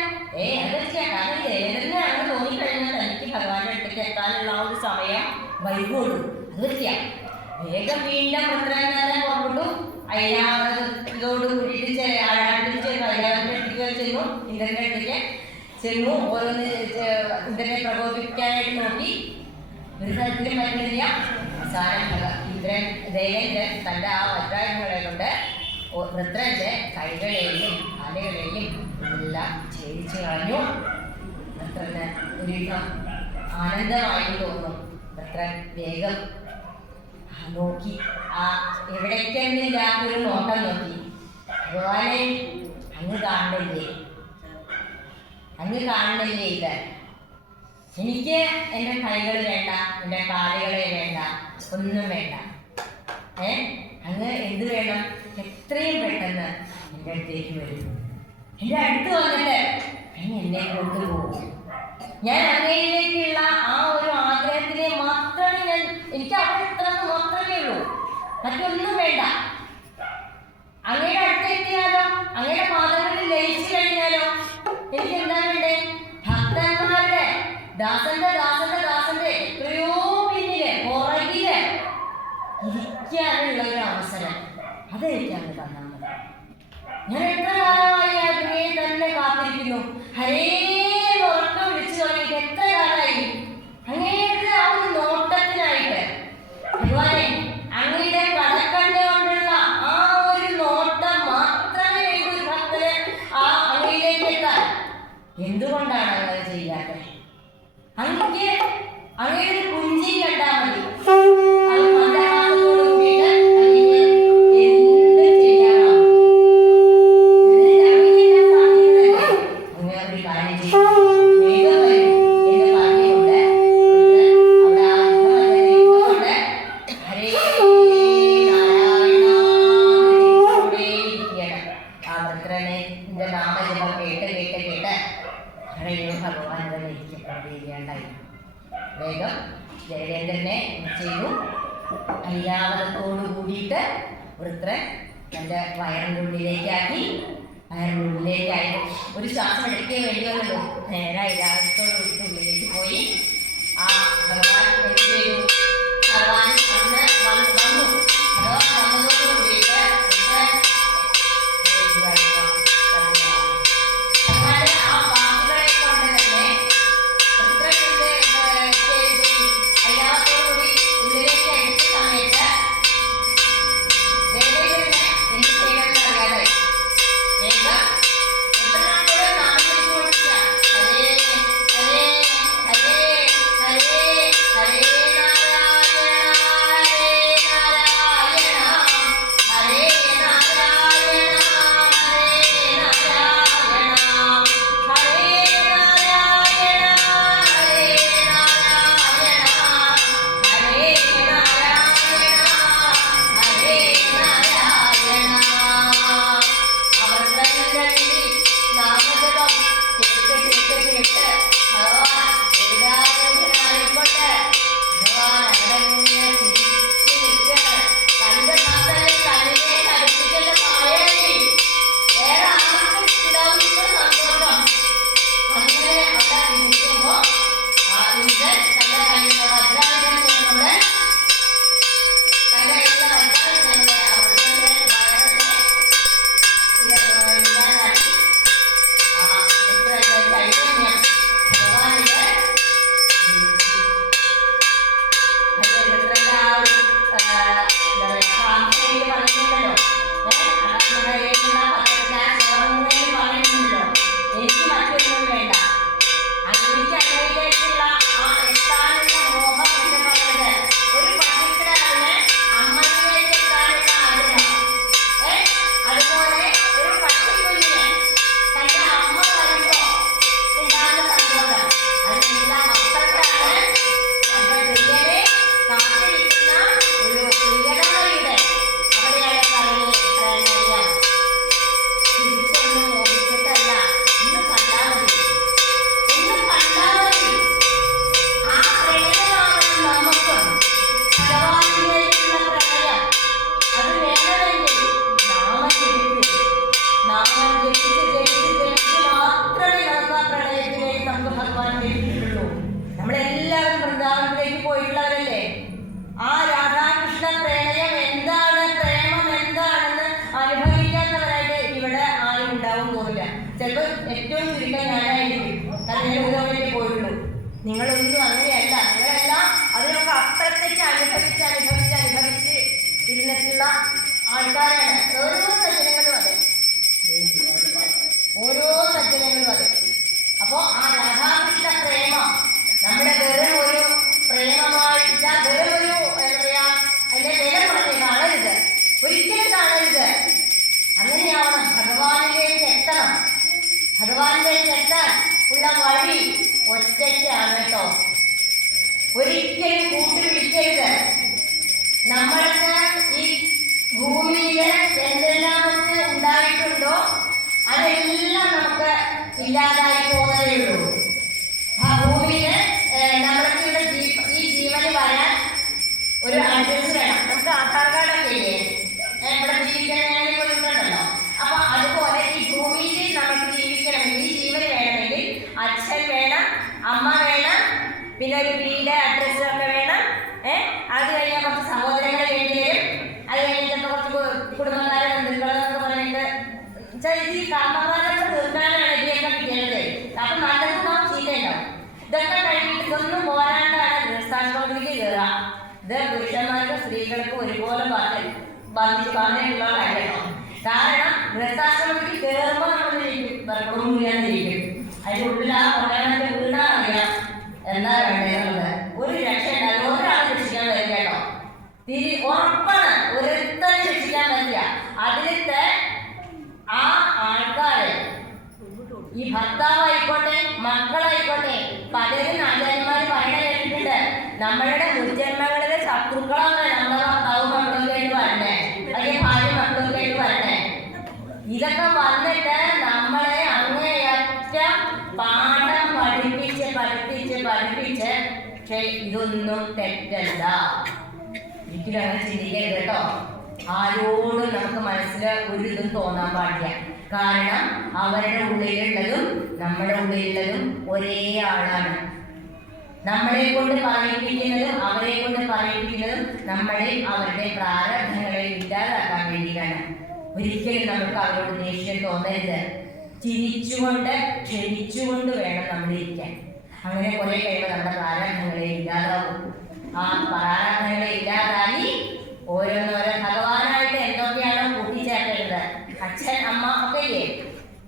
അതൊക്കെ കാരണം ദേവേന്ദ്രന് അങ്ങനെ തോന്നിക്കഴിഞ്ഞാൽ തനിക്ക് ഭഗവാന്റെ അടുത്തേക്ക് എത്താനുള്ള ആ ഒരു സമയം വൈകുള്ളൂ. അത് പറ്റിയ വേഗം വീണ്ടും വൃത്രൻ തന്നെ പുറപ്പെട്ടു. അയ്യാവതോട് കൂടിയിട്ട് ചെന്നു, ഇന്ദ്രന്റെ അടുത്തേക്ക് ചെന്നു. ഓരോന്ന് ഇന്ദ്രനെ പ്രകോപിപ്പിക്കാനായിട്ട് നോക്കി. ഒരു തരത്തിലും പറ്റുന്നില്ല. അവസാനം ദേവേന്ദ്രൻ തൻ്റെ ആ വജ്രായുധങ്ങളെ കൊണ്ട് വൃത്രന്റെ കൈകളെയും കാലുകളെയും എല്ലാം ഛേദിച്ചു കളഞ്ഞു. വൃത്രന് ഒരുവിധം ആനന്ദമായി തോന്നുന്നു. വൃത്രൻ വേഗം നോക്കി, ആ എവിടേക്കെന്നില്ലാത്തൊരു നോട്ടം നോക്കി. ഭഗവാനെ, അങ്ങ് കാണുന്നില്ലേ? അങ്ങ് കാണുന്നില്ലേ? ഇത് എനിക്ക് എൻ്റെ കൈകൾ വേണ്ട, എൻ്റെ കാലുകളെ വേണ്ട, ഒന്നും വേണ്ട. അങ്ങ് എന്ത് വേണം? എത്രയും പെട്ടെന്ന് എൻ്റെ അടുത്തേക്ക് വരും. എൻ്റെ അടുത്ത് വന്നിട്ട് അങ്ങ് എന്നെ കൊണ്ടുപോകും. ഞാൻ അങ്ങയിലേക്കുള്ള ആ ഒരു ആഗ്രഹത്തിനെ മാത്രമേ എനിക്ക് അവിടെ എത്രയെന്ന് മാത്രമേ ഉള്ളൂ. മറ്റൊന്നും വേണ്ട. അങ്ങയുടെ അടുത്തെത്തിയാലോ, അങ്ങയുടെ പാദങ്ങളിൽ ലയിച്ചു കഴിഞ്ഞാലോ എനിക്ക് എന്താ വേണ്ടേ? ഭക്തന്മാരുടെ ദാസന്റെ എത്രയോ പിന്നില് പുറകില് ഇരിക്കാനുള്ള ഒരു അവസരം അതെനിക്കങ്ങ് തന്നാൽ മതി. ഞാൻ എത്ര കാലമായി അങ്ങയെ തന്നെ കാത്തിരിക്കുന്നു. ഹരേ ഉറക്കം വിളിച്ചു തുടങ്ങിയിട്ട് എത്ര കാലമായി. അങ്ങയുടെ ആ ഒരു നോട്ടത്തിനായിട്ട് ഭഗവാനെ, അങ്ങയുടെ കടക്കണ്ണ് കൊണ്ടുള്ള ആ ഒരു നോട്ടം മാത്രമേ ഒരു ഭക്തന് ആ അങ്ങയിലേക്ക് എത്താൻ. എന്തുകൊണ്ടാണ് അങ്ങനെ ചെയ്യാത്തത്? അങ്ങക്ക് അങ്ങയുടെ ഒരു പുഞ്ചി കണ്ടാൽ മതി. വേഗം ദേവേന്ദ്രനെ ചെയ്തു. അയ്യാവതത്തോടു കൂടിയിട്ട് വൃത്രൻ തൻ്റെ വയറിൻ്റെ ഉള്ളിലേക്കാക്കി. വയറിൻ്റെ ഉള്ളിലേക്കായി ഒരു ശ്വാസം എടുക്കേ വേണ്ടി വന്നല്ലോ. നേരെ അയ്യാവതത്തോടു കൂടിയിട്ട് ഉള്ളിലേക്ക് പോയി. ആ ഭഗവാൻ എന്ത് ചെയ്തു? ഭഗവാൻ അന്ന് വന്നു. ഭഗവാൻ വന്നതോടു കൂടിയിട്ട് ആ വാക്കുകളെ കൊണ്ട് തന്നെ അയ്യാവത്തോടുകൂടി ഉള്ളിലേക്ക് എടുത്ത സമയത്ത് ദേവേന്ദ്രന് എന്ത് ചെയ്യണമെന്ന് അറിയാതെ വേഗം എത്രയോടെ നാമം വിളിച്ചുകൊണ്ടിരിക്കുക. ഹരേ ഹരേ ഹരേ ഹരേ ഹരേ ജപിച്ച് മാത്രമേ നമുക്ക് ആ പ്രളയത്തിലേക്ക് നമുക്ക് ഭഗവാൻ ലഭിച്ചിട്ടുള്ളൂ. നമ്മളെല്ലാവരും വൃന്ദാവനത്തിലേക്ക് പോയിട്ടുള്ളവരല്ലേ? ആ രാധാകൃഷ്ണ പ്രണയം എന്താണ്, പ്രേമം എന്താണെന്ന് അനുഭവിക്കാത്തവരായിട്ട് ഇവിടെ ആരും ഉണ്ടാവും തോന്നില്ല. ചിലപ്പോൾ ഏറ്റവും ചുരുക്കം ഞാനായിരിക്കും, കാരണം ഞാൻ ഉദാഹരണത്തിൽ പോയിട്ടുള്ളൂ. നിങ്ങളൊന്നും അങ്ങനെയല്ല. നിങ്ങളെല്ലാം അതിനൊക്കെ അപ്പുറത്തേക്ക് അനുഭവിച്ച് ഇരുന്നിട്ടുള്ള ആൾക്കാരാണ്. ഓരോ സജ്ജനങ്ങളും അതെ. അപ്പോ ആ രാധാകൃഷ്ണ പ്രേമം നമ്മുടെ വെറും ഒരു പ്രേമമായിട്ട് വെറും ഒരു എന്താ പറയാ, അതിന്റെ വില പറഞ്ഞ് കാണരുത്, ഒരിക്കലും കാണരുത്. അങ്ങനെയാവണം. ഭഗവാനിലേക്ക് എത്തണം. ഭഗവാനിലേക്ക് എത്താൻ ഉള്ള വഴി ഒറ്റയ്ക്കാണ് കേട്ടോ. ഒരിക്കലും കൂട്ടുപിടിക്കരുത്. നമ്മൾക്ക് ഈ ഭൂമിയിൽ എന്തെല്ലാം ഉണ്ടായിട്ടുണ്ടോ അതെല്ലാം നമുക്ക് ഇല്ലാതായി പോകുന്നതേ ഉള്ളൂ. ആ ഭൂമിയിൽ നമ്മൾക്ക് ഈ ജീവന് വരാൻ ഒരു അഡ്രസ് വേണം. നമുക്ക് ആധാർ കാർഡൊക്കെ ഇല്ലേ, ഇവിടെ ജീവിക്കണമെങ്കിൽ ഉണ്ടല്ലോ. അപ്പൊ അതുപോലെ ഈ ഭൂമിയിൽ നമുക്ക് ജീവിക്കണമെങ്കിൽ, ഈ ജീവന് വേണമെങ്കിൽ അച്ഛൻ വേണം, അമ്മ വേണം, പിന്നെ ഒരു വീട് അഡ്രസ്സും ഒക്കെ വേണം. അത് കഴിഞ്ഞാൽ കുറച്ച് സഹോദരങ്ങൾ വേണ്ടി വരും. അത് കഴിഞ്ഞിട്ട് കുറച്ച് കുടുംബക്കാരെ ബന്ധുക്കളെന്നൊക്കെ പറഞ്ഞിട്ട് ഈ കർമ്മകാലത്ത് തീർക്കാനാണ് ഇതിയൊക്കെ കിട്ടിയത്. അപ്പൊ നല്ലത് നാം ചീത്തയുണ്ടാവും. ഇതൊക്കെ കഴിഞ്ഞിട്ട് ഇതൊന്നും പോരാണ്ടാണ് ഗൃഹസ്ഥാശ്രമത്തിലേക്ക് കയറുക. ഇത് പുരുഷന്മാർക്കും സ്ത്രീകൾക്കും ഒരുപോലെ ബാധിച്ചിട്ടുള്ള കാര്യമാണോ? കാരണം ഗൃഹസ്ഥാശ്രമത്തിലേക്ക് കയറുമ്പോൾ നമ്മൾ മുറിയാന്നിരിക്കും. അതിൻ്റെ ഉള്ളിൽ ആ പറയാനൊക്കെ വീണാ അറിയാം എന്താ വേണ്ടത്. ഒരു രക്ഷ ഉണ്ടാകും. ഒരാളെ രക്ഷിക്കാൻ വരില്ല കേട്ടോ. ഉറപ്പാണ്, ഒരുത്തനെ രക്ഷിക്കാൻ പറ്റില്ല. അതിലത്തെ ആ ആൾക്കാര്, ഈ ഭർത്താവായിക്കോട്ടെ മക്കളായിക്കോട്ടെ, പലരും ആചാര്യന്മാർ പറയുന്ന കേട്ടിട്ടുണ്ട്, നമ്മളുടെ മുൻജന്മങ്ങളിലെ ശത്രുക്കളാണ് നമ്മുടെ ഭർത്താവും മക്കളൊക്കെയായിട്ട് വരണേ, അല്ലെങ്കിൽ ഭാര്യ മക്കളൊക്കെയായിട്ട് വരണേ. ഇതൊക്കെ വന്നിട്ട് നമ്മളെ അങ്ങേയറ്റ പാഠം പഠിപ്പിച്ച് പക്ഷെ ഇതൊന്നും തെറ്റല്ല. ഒരിക്കലും അങ്ങനെ ചിന്തിക്കരുത് കേട്ടോ. ആരോടും നമുക്ക് മനസ്സിൽ ഒരു ഇതും തോന്നാൻ പാടില്ല. കാരണം അവരുടെ ഉള്ളിലുള്ളതും നമ്മുടെ ഉള്ളിലുള്ളതും ഒരേ ആളാണ്. നമ്മളെ കൊണ്ട് പറയിപ്പിക്കുന്നതും അവരെ കൊണ്ട് പറയിപ്പിക്കുന്നതും നമ്മളെ അവരുടെ പ്രാരബ്ധങ്ങളെ ഇല്ലാതാക്കാൻ വേണ്ടിയിട്ടാണ്. ഒരിക്കലും നമുക്ക് അവരോട് ദേഷ്യം തോന്നരുത്. ചിരിച്ചുകൊണ്ട് ക്ഷമിച്ചുകൊണ്ട് വേണം നമ്മൾ ഇരിക്കാൻ. അങ്ങനെ കുറെ കഴിയുമ്പോൾ നമ്മുടെ പ്രാരബ്ധങ്ങളെ ഇല്ലാതാവും. ആ പ്രാരബ്ധങ്ങളെ ഇല്ലാതായി ഓരോന്നോരോ ഭഗവാനായിട്ട് എന്തൊക്കെയാണോ കൂട്ടിച്ചേർക്കരുത്, അച്ഛൻ അമ്മ ഒക്കെ ഇല്ലേ,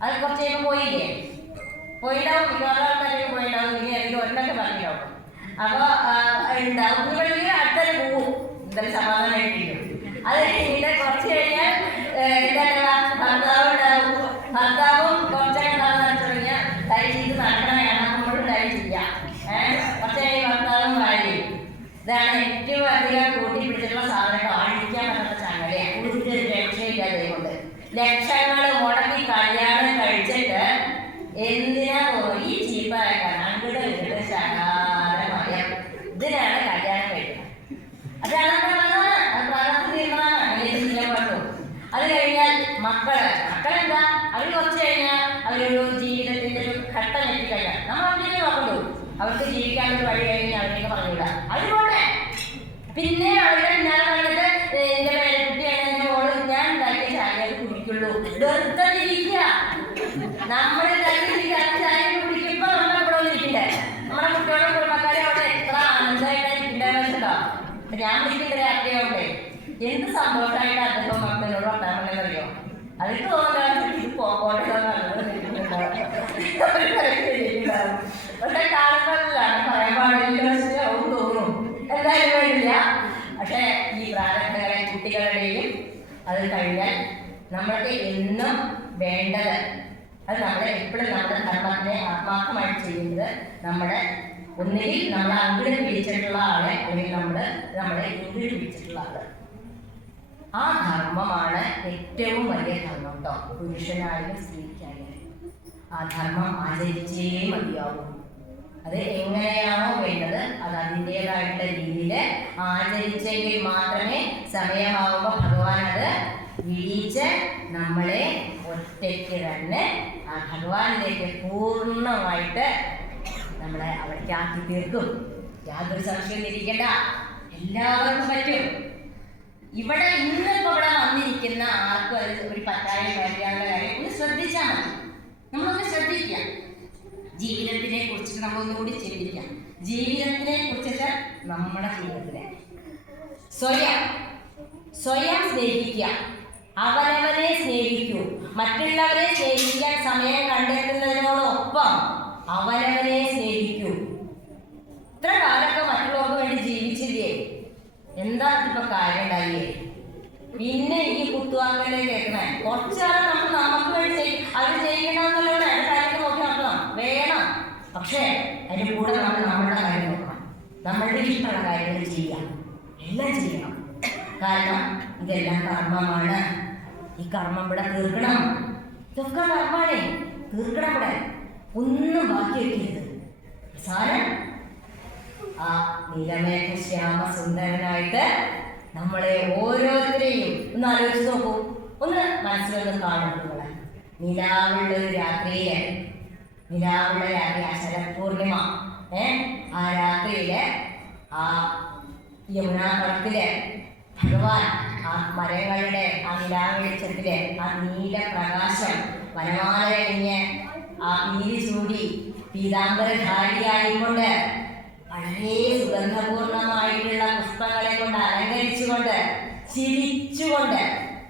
അത് കുറച്ച് കഴിയുമ്പോൾ പോയിണ്ടാവും. മിക്കവാറും ആൾക്കാരൊക്കെ പോയിണ്ടാവും. ഇനി എനിക്ക് ഒരെണ്ണൊക്കെ പറഞ്ഞിട്ടുണ്ടാവും. അപ്പൊ ഉണ്ടാവും കുഞ്ഞുകളിൽ അടുത്തൊരു പോവും, എന്തായാലും സമാധാനമായിട്ടിരിക്കും. അത് കഴിഞ്ഞിട്ട് കുറച്ച് കഴിഞ്ഞാൽ എന്താ ഭർത്താവും കുറച്ചൊക്കെ നടന്നു തുടങ്ങിയാൽ തൈ ചെയ്ത് നടക്കണമാണ്. നമ്മളും തൈ ചെയ്യാം. കുറച്ച് കഴിഞ്ഞ് ഭർത്താവും ഭാര്യയും. ഇതാണ് ഏറ്റവും അധികം കൂട്ടിപ്പിടിച്ചിട്ടുള്ള സാധനം. അഴിക്കാൻ പറ്റുന്ന ചങ്ങലയാണ്. ഒരു രക്ഷയില്ലാതെ കൊണ്ട് ലക്ഷങ്ങൾ മുടക്കി കല്യാണം കഴിച്ചിട്ട് എന്തിനാ ഈ ചീപ്പാക്കാൻ അങ്ങോട്ട് ഇങ്ങോട്ട് ശകാരമായ ഇതിനാണ് കല്യാണം കഴിക്കുന്നത്. അതാണ് പ്രാർത്ഥന തീരുമാനമാണ്. അങ്ങനെ ചെയ്യാൻ പറ്റും. അത് കഴിഞ്ഞാൽ മക്കളെന്താ, അവർ കുറച്ച് കഴിഞ്ഞാൽ അവരൊരു ജീവിതത്തിന്റെ ഒരു ഘട്ടം എത്തിക്കഴിഞ്ഞാൽ നമ്മൾ അവർക്ക് നോക്കണ്ടു. അവർക്ക് ജീവിക്കാനൊരു വഴി കഴിഞ്ഞാൽ അവരേക്ക് പറഞ്ഞുവിടാം. അവരുപോലെ പിന്നെ അവരുടെ പിന്നാലെ പറഞ്ഞിട്ട് എന്റെ പേരക്കുട്ടിയാണ് എന്റെ മോള്, ഞാൻ ഉണ്ടാക്കിയ ചായ കുടിക്കുള്ളൂ. വെറുതെ ഇരിക്കുക. നമ്മൾ ചായ കുടിക്കുമ്പോ നമ്മുടെ ഇവിടെ വന്നിരിക്കണ്ടേ, നമ്മുടെ കുട്ടികളുടെ കുടുംബക്കാരെ അവിടെ എത്ര ആനന്ദമായിട്ടാണ് ഇരിക്കേണ്ടതെന്നുണ്ടോ. ഞാൻ വിളിക്കേണ്ട രാത്രിയാവട്ടെ എന്ത് സന്തോഷമായിട്ട് അദ്ദേഹം മക്കളോട് വർത്താനറിയോ. അതിന് തോന്നുന്നത് ഇത് പോകോട്ടെ. പക്ഷെ കാണുമ്പോഴാണ് പറയാൻ പാടില്ല തോന്നും. എന്തായാലും വേണ്ടില്ല. പക്ഷെ ഈ പ്രാരബ്ധങ്ങളെ കുട്ടികളുടെയും അത് കഴിഞ്ഞാൽ നമ്മൾക്ക് എന്നും വേണ്ടത്, അത് നമ്മളെ എപ്പോഴും നമ്മുടെ ധർമ്മത്തിനെ ആത്മാർത്ഥമായിട്ട് ചെയ്യുന്നത് നമ്മുടെ ഒന്നുകിൽ നമ്മളെ അങ്ങോട്ട് പിടിച്ചിട്ടുള്ള ആളെ, അല്ലെങ്കിൽ നമ്മളെ ഇങ്ങോട്ട് പിടിച്ചിട്ടുള്ള ആള്. ആ ധർമ്മമാണ് ഏറ്റവും വലിയ ധർമ്മം കേട്ടോ. പുരുഷനായാലും സ്ത്രീക്കായാലും ആ ധർമ്മം ആചരിച്ചേ മതിയാവും. അത് എങ്ങനെയാണോ വേണ്ടത് അത് അതിൻ്റെതായിട്ടുള്ള രീതിയിൽ ആചരിച്ചെങ്കിൽ മാത്രമേ സമയമാകുമ്പോൾ ഭഗവാൻ അത് വിളിച്ച് നമ്മളെ ഒറ്റയ്ക്ക് തന്നെ ആ ഭഗവാനിലേക്ക് പൂർണ്ണമായിട്ട് നമ്മളെ അവിടേക്ക് ആക്കി തീർക്കും. യാതൊരു സംശയം ഇരിക്കണ്ട, എല്ലാവർക്കും പറ്റും. ഇവിടെ ഇന്നിപ്പോ ഇവിടെ വന്നിരിക്കുന്ന ആർക്കും അത് ഒരു പറ്റായം വരികയുള്ള കാര്യം ഒന്ന് ശ്രദ്ധിച്ചാൽ മതി. നമ്മളൊന്ന് ശ്രദ്ധിക്കുക, ജീവിതത്തിനെ കുറിച്ച് നമ്മളൊന്നുകൂടി ചിന്തിക്കാം. ജീവിതത്തിനെ കുറിച്ചിട്ട് നമ്മുടെ ജീവിതത്തിലെ സ്വയം സ്നേഹിക്കുക, അവനവനെ സ്നേഹിക്കൂ. മറ്റുള്ളവരെ സ്നേഹിക്കാൻ സമയം കണ്ടെത്തുന്നതിനോടൊപ്പം അവനവനെ സ്നേഹിക്കൂ. ഇത്ര കാലമൊക്കെ മറ്റുള്ളവർക്ക് വേണ്ടി ജീവിച്ചില്ലേ, എന്താ ഇപ്പൊ കാര്യം ഉണ്ടായില്ലേ? പിന്നെ ഈ കുത്തുവാങ്ങലെ കേൾക്കണേ, കുറച്ചാൾ നമ്മൾ നമുക്ക് വേണ്ടി അത് ചെയ്യണമെന്നുള്ള കാര്യങ്ങൾ നോക്കി നടക്കണം, വേണം. പക്ഷേ അതിന് കൂടെ നമ്മൾ നമ്മുടെ കാര്യം നോക്കണം, നമ്മളുടെ ഇഷ്ടമുള്ള കാര്യങ്ങൾ ചെയ്യാം, എല്ലാം ചെയ്യണം. കാരണം ഇതെല്ലാം കർമ്മമാണ്. ഈ കർമ്മം ഇവിടെ തീർക്കണം. ഇതൊക്കെ കർമ്മമാണേ, തീർക്കണം. ഇവിടെ ഒന്നും ബാക്കി വയ്ക്കരുത്. അവസാനം ആ നീലമേഘ ശ്യാമ സുന്ദരനായിട്ട് നമ്മളെ ഓരോരുത്തരെയും ഒന്ന് ആലോചിച്ച് നോക്കൂ, ഒന്ന് മനസ്സിലൊന്ന് കാണും. നിങ്ങളെ നിലാവുള്ള ഒരു രാത്രിയില്, നിലാവുള്ള രാത്രി, ആ ശരത്പൂർണിമ, ആ രാത്രിയില് ആ യമുനാകുളത്തില് ഭഗവാൻ ആ മരങ്ങളുടെ ആ നിലാവെളിച്ചത്തില് ആ നീലപ്രകാശം വനമാല കഴിഞ്ഞ് ആ പീലി ചൂടി പീതാംബരധാരിയായിക്കൊണ്ട് വളരെ സുഗന്ധപൂർണമായിട്ടുള്ള പുഷ്പങ്ങളെ കൊണ്ട് അലങ്കരിച്ചുകൊണ്ട് ചിരിച്ചുകൊണ്ട്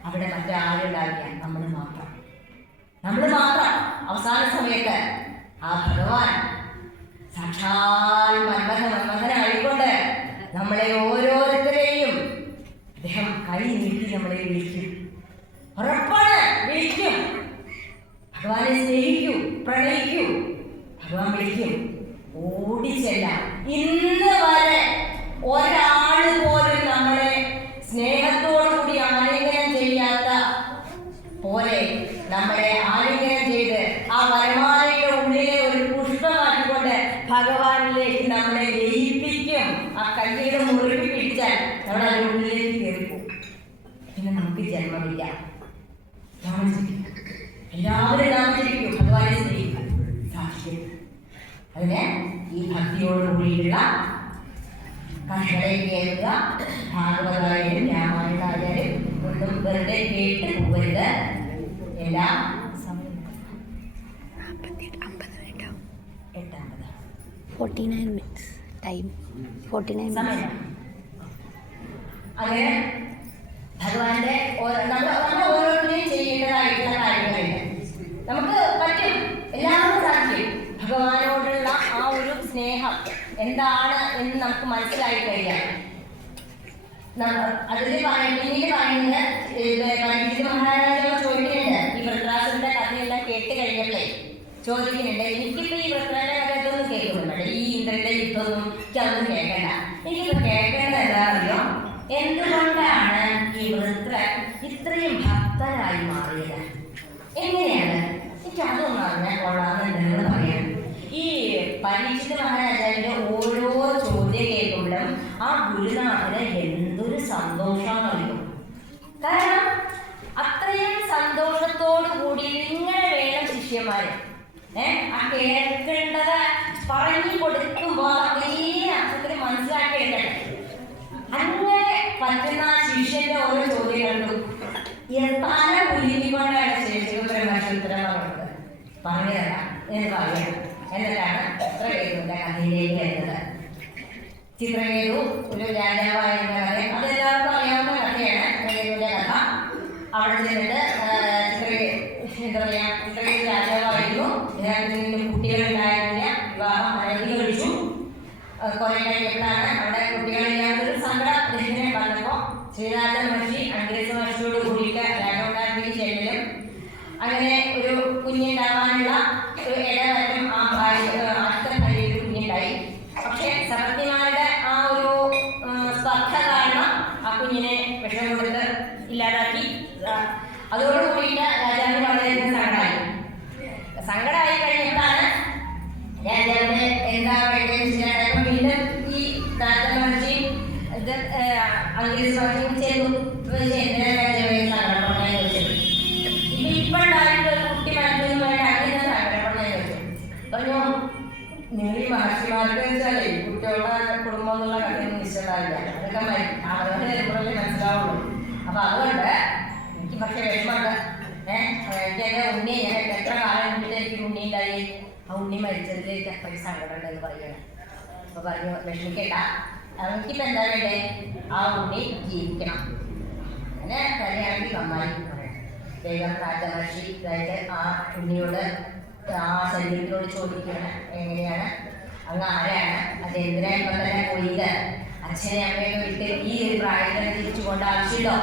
അവിടെ മറ്റാരുണ്ടാവില്ല, നമ്മൾ മാത്രം. അവസാന സമയത്ത് ആ ഭഗവാൻ സാക്ഷാൽ മന്മഥനായിക്കൊണ്ട് നമ്മളെ ഓരോരുത്തരെയും അദ്ദേഹം കൈ നീട്ടി നമ്മളെ വിളിക്കും. ഉറപ്പാണ്, വിളിക്കും. ഭഗവാനെ സ്നേഹിക്കൂ, പ്രണയിക്കൂ. ഭഗവാൻ വിളിക്കും, ഓടിച്ചല്ല. ഇന്ന് വരെ ഒരാൾ പോലും നമ്മളെ സ്നേഹത്തോടുകൂടി ആലിംഗനം ചെയ്യാത്ത പോലെ നമ്മളെ ആലിംഗനം ചെയ്ത് ആ വരമാലയുടെ ഉള്ളിലെ ഒരു പുഷ്പമാക്കിക്കൊണ്ട് ഭഗവാനിലേക്ക് നമ്മളെ ലയിപ്പിക്കും. ആ കയ്യുടെ മുറിവ് പിടിച്ചാൽ നമ്മുടെ അതിൻ്റെ ഉള്ളിലേക്ക് കയറിപ്പോ. പിന്നെ നമുക്ക് ജന്മമില്ല. എല്ലാവരും നാമത്തിരിക്കും, ഭഗവാനെ സ്നേഹിക്കും. സാക്ഷ്യം അതിന് ഈ ഭക്തിയോടുകൂടിയുള്ള കഥകളെ കേൾക്കുക. ഭാഗവതായാലും രാമായണായാലും ഒന്നും വെറുതെ കേട്ട് പോകരുത്. എല്ലാം സമയം 49 minutes time 49 സമയം. അങ്ങനെ ഭഗവാന്റെ നമ്മൾ ഓരോരുത്തരെയും ചെയ്യേണ്ടതായിട്ടുള്ള കാര്യങ്ങളുണ്ട്. നമുക്ക് പറ്റും, എല്ലാവർക്കും സാധിക്കും. ഭഗവാനോടുള്ള ആ ഒരു സ്നേഹം എന്താണ് എന്ന് നമുക്ക് മനസ്സിലായി കഴിഞ്ഞാൽ അതിൽ പിന്നീട് പറയുന്നത് പണ്ഡിറ്റ് മഹാരാജാവ് ചോദിക്കുന്നുണ്ട്. ഈ വൃത്രാസുരന്റെ കഥയെല്ലാം കേട്ട് കഴിഞ്ഞപ്പോഴേ ചോദിക്കുന്നുണ്ട്, എനിക്കിപ്പോൾ ഈ വൃത്രാന്റെ കഥയൊന്നും കേൾക്കുന്നുണ്ട്, ഈ ഇന്ദ്രന്റെ യുദ്ധമൊന്നും എനിക്കതൊന്നും കേൾക്കണ്ട. എനിക്കിപ്പോൾ കേൾക്കേണ്ടത് എന്താ അറിയോ, എന്തുകൊണ്ടാണ് ഈ വൃത്രൻ ഇത്രയും ഭക്തനായി മാറിയത്, എങ്ങനെയാണ്, എനിക്ക് അതൊന്നും അറിഞ്ഞാൽ കൊള്ളാമെന്ന് പറയാം. ഈ പരീക്ഷിത മഹാരാജാവിന്റെ ഓരോ ചോദ്യം കേൾക്കുമ്പോഴും ആ ഗുരുനാഥന് എന്തൊരു സന്തോഷമാണെന്നറിയും. കാരണം അത്രയും സന്തോഷത്തോടു കൂടി ഇങ്ങനെ വേണം ശിഷ്യന്മാര് ആ കേൾക്കേണ്ടത് പറഞ്ഞു കൊടുക്കുമ്പോൾ അതേ അർത്ഥത്തിൽ മനസ്സിലാക്കി എടുക്കട്ടെ. അങ്ങനെ പറ്റുന്ന ശിഷ്യന്റെ ഓരോ ചോദ്യങ്ങൾക്കും പല ഉരുവിക്കൊണ്ടാണ് ഉത്തരം പറഞ്ഞു തരാം എന്ന് പറയണം. എന്നിട്ടാണ് ചിത്രകേതുവിന്റെ കഥയിലേക്ക് വരുന്നത്. ചിത്രകേതു ഒരു രാജാവായിരുന്ന കഥ, അതെല്ലാവർക്കും അറിയാവുന്ന കഥയാണ് ചിത്രകേതുവിന്റെ കഥ. അവിടെ ചെന്നിട്ട് ചിത്രകേതു രാജാവായിരുന്നു. ഇതിനകത്ത് കുട്ടികളുണ്ടായിരുന്നില്ല. വിവാഹം അനവധി കഴിച്ചു. കുറെ കഴിഞ്ഞപ്പോഴാണ് അവിടെ കുട്ടികളില്ലാത്തൊരു സങ്കടം അദ്ദേഹത്തിനെ പറഞ്ഞപ്പോൾ ശ്രീനാഥ മഹർഷി അംഗ്രേസ മഹർഷിയോട് കൂടിയിട്ട് രാജകൊട്ടാരത്തിൽ ചെല്ലും. അങ്ങനെ ഒരു കുഞ്ഞുണ്ടാവാനുള്ള ഒരു ഇടവരും അടുത്ത കഴിയിൽ കുഞ്ഞുണ്ടായി. പക്ഷെ സപത്നിമാരുടെ ആ ഒരു സ്പർദ്ധ കാരണം ആ കുഞ്ഞിനെ വിഷം കൊടുത്ത് ഇല്ലാതാക്കി. അതോടുകൂടിയിട്ട് രാജാവിന് വളരെയധികം സങ്കടമായി കഴിഞ്ഞിട്ടാണ് രാജാവിന് എന്താ വേണ്ടത് വീണ്ടും ഈ രാജമഹർഷിയും അംഗ്രേസ് മഹർഷിയും ചേർന്നു രാജാവിനെ സങ്കടം ഇപ്പോഴുണ്ടായിട്ട് പറഞ്ഞു നിങ്ങൾ ഈ മഹർഷിമാർക്ക് വെച്ചാലേ കുട്ടികളുടെ കുടുംബം എന്നുള്ള കഥയൊന്നും ഇഷ്ടമുണ്ടാവില്ല, അതൊക്കെ അവരുടെ വരുമ്പോഴല്ലേ മനസ്സിലാവുള്ളൂ. അപ്പൊ അതുകൊണ്ട് എനിക്ക് പക്ഷേ വിഷമമുണ്ട്. എനിക്ക് എൻ്റെ ഉണ്ണി ഞാൻ എത്ര കാലം കൂടിയിട്ട് എനിക്ക് ഉണ്ണി ഉണ്ടായി, ആ ഉണ്ണി മരിച്ചതിൽ എനിക്ക് അത്രയ്ക്ക് സങ്കടമുണ്ട് എന്ന് പറയുകയാണ്. അപ്പൊ പറഞ്ഞു വിഷമിക്കേണ്ട, എനിക്കിപ്പോൾ എന്താ വേണ്ടേ, ആ ഉണ്ണി ജീവിക്കണം. അങ്ങനെ തന്നെയാണെങ്കിൽ നന്നായി വേഗം രാജമഹർഷി അതായത് ആ ഉണ്ണിയോട് ആ ശരീരത്തിനോട് ചോദിക്കുകയാണ്, എങ്ങനെയാണ് അങ്ങ് ആരാണ്, അത് എന്തിനാ ഇപ്പം തന്നെ പോയത്, അച്ഛനെ അമ്മയൊക്കെ വിട്ട് ഈ ഒരു പ്രായത്തിൽ തിരിച്ചു കൊണ്ട് ആവശ്യമുണ്ടോ?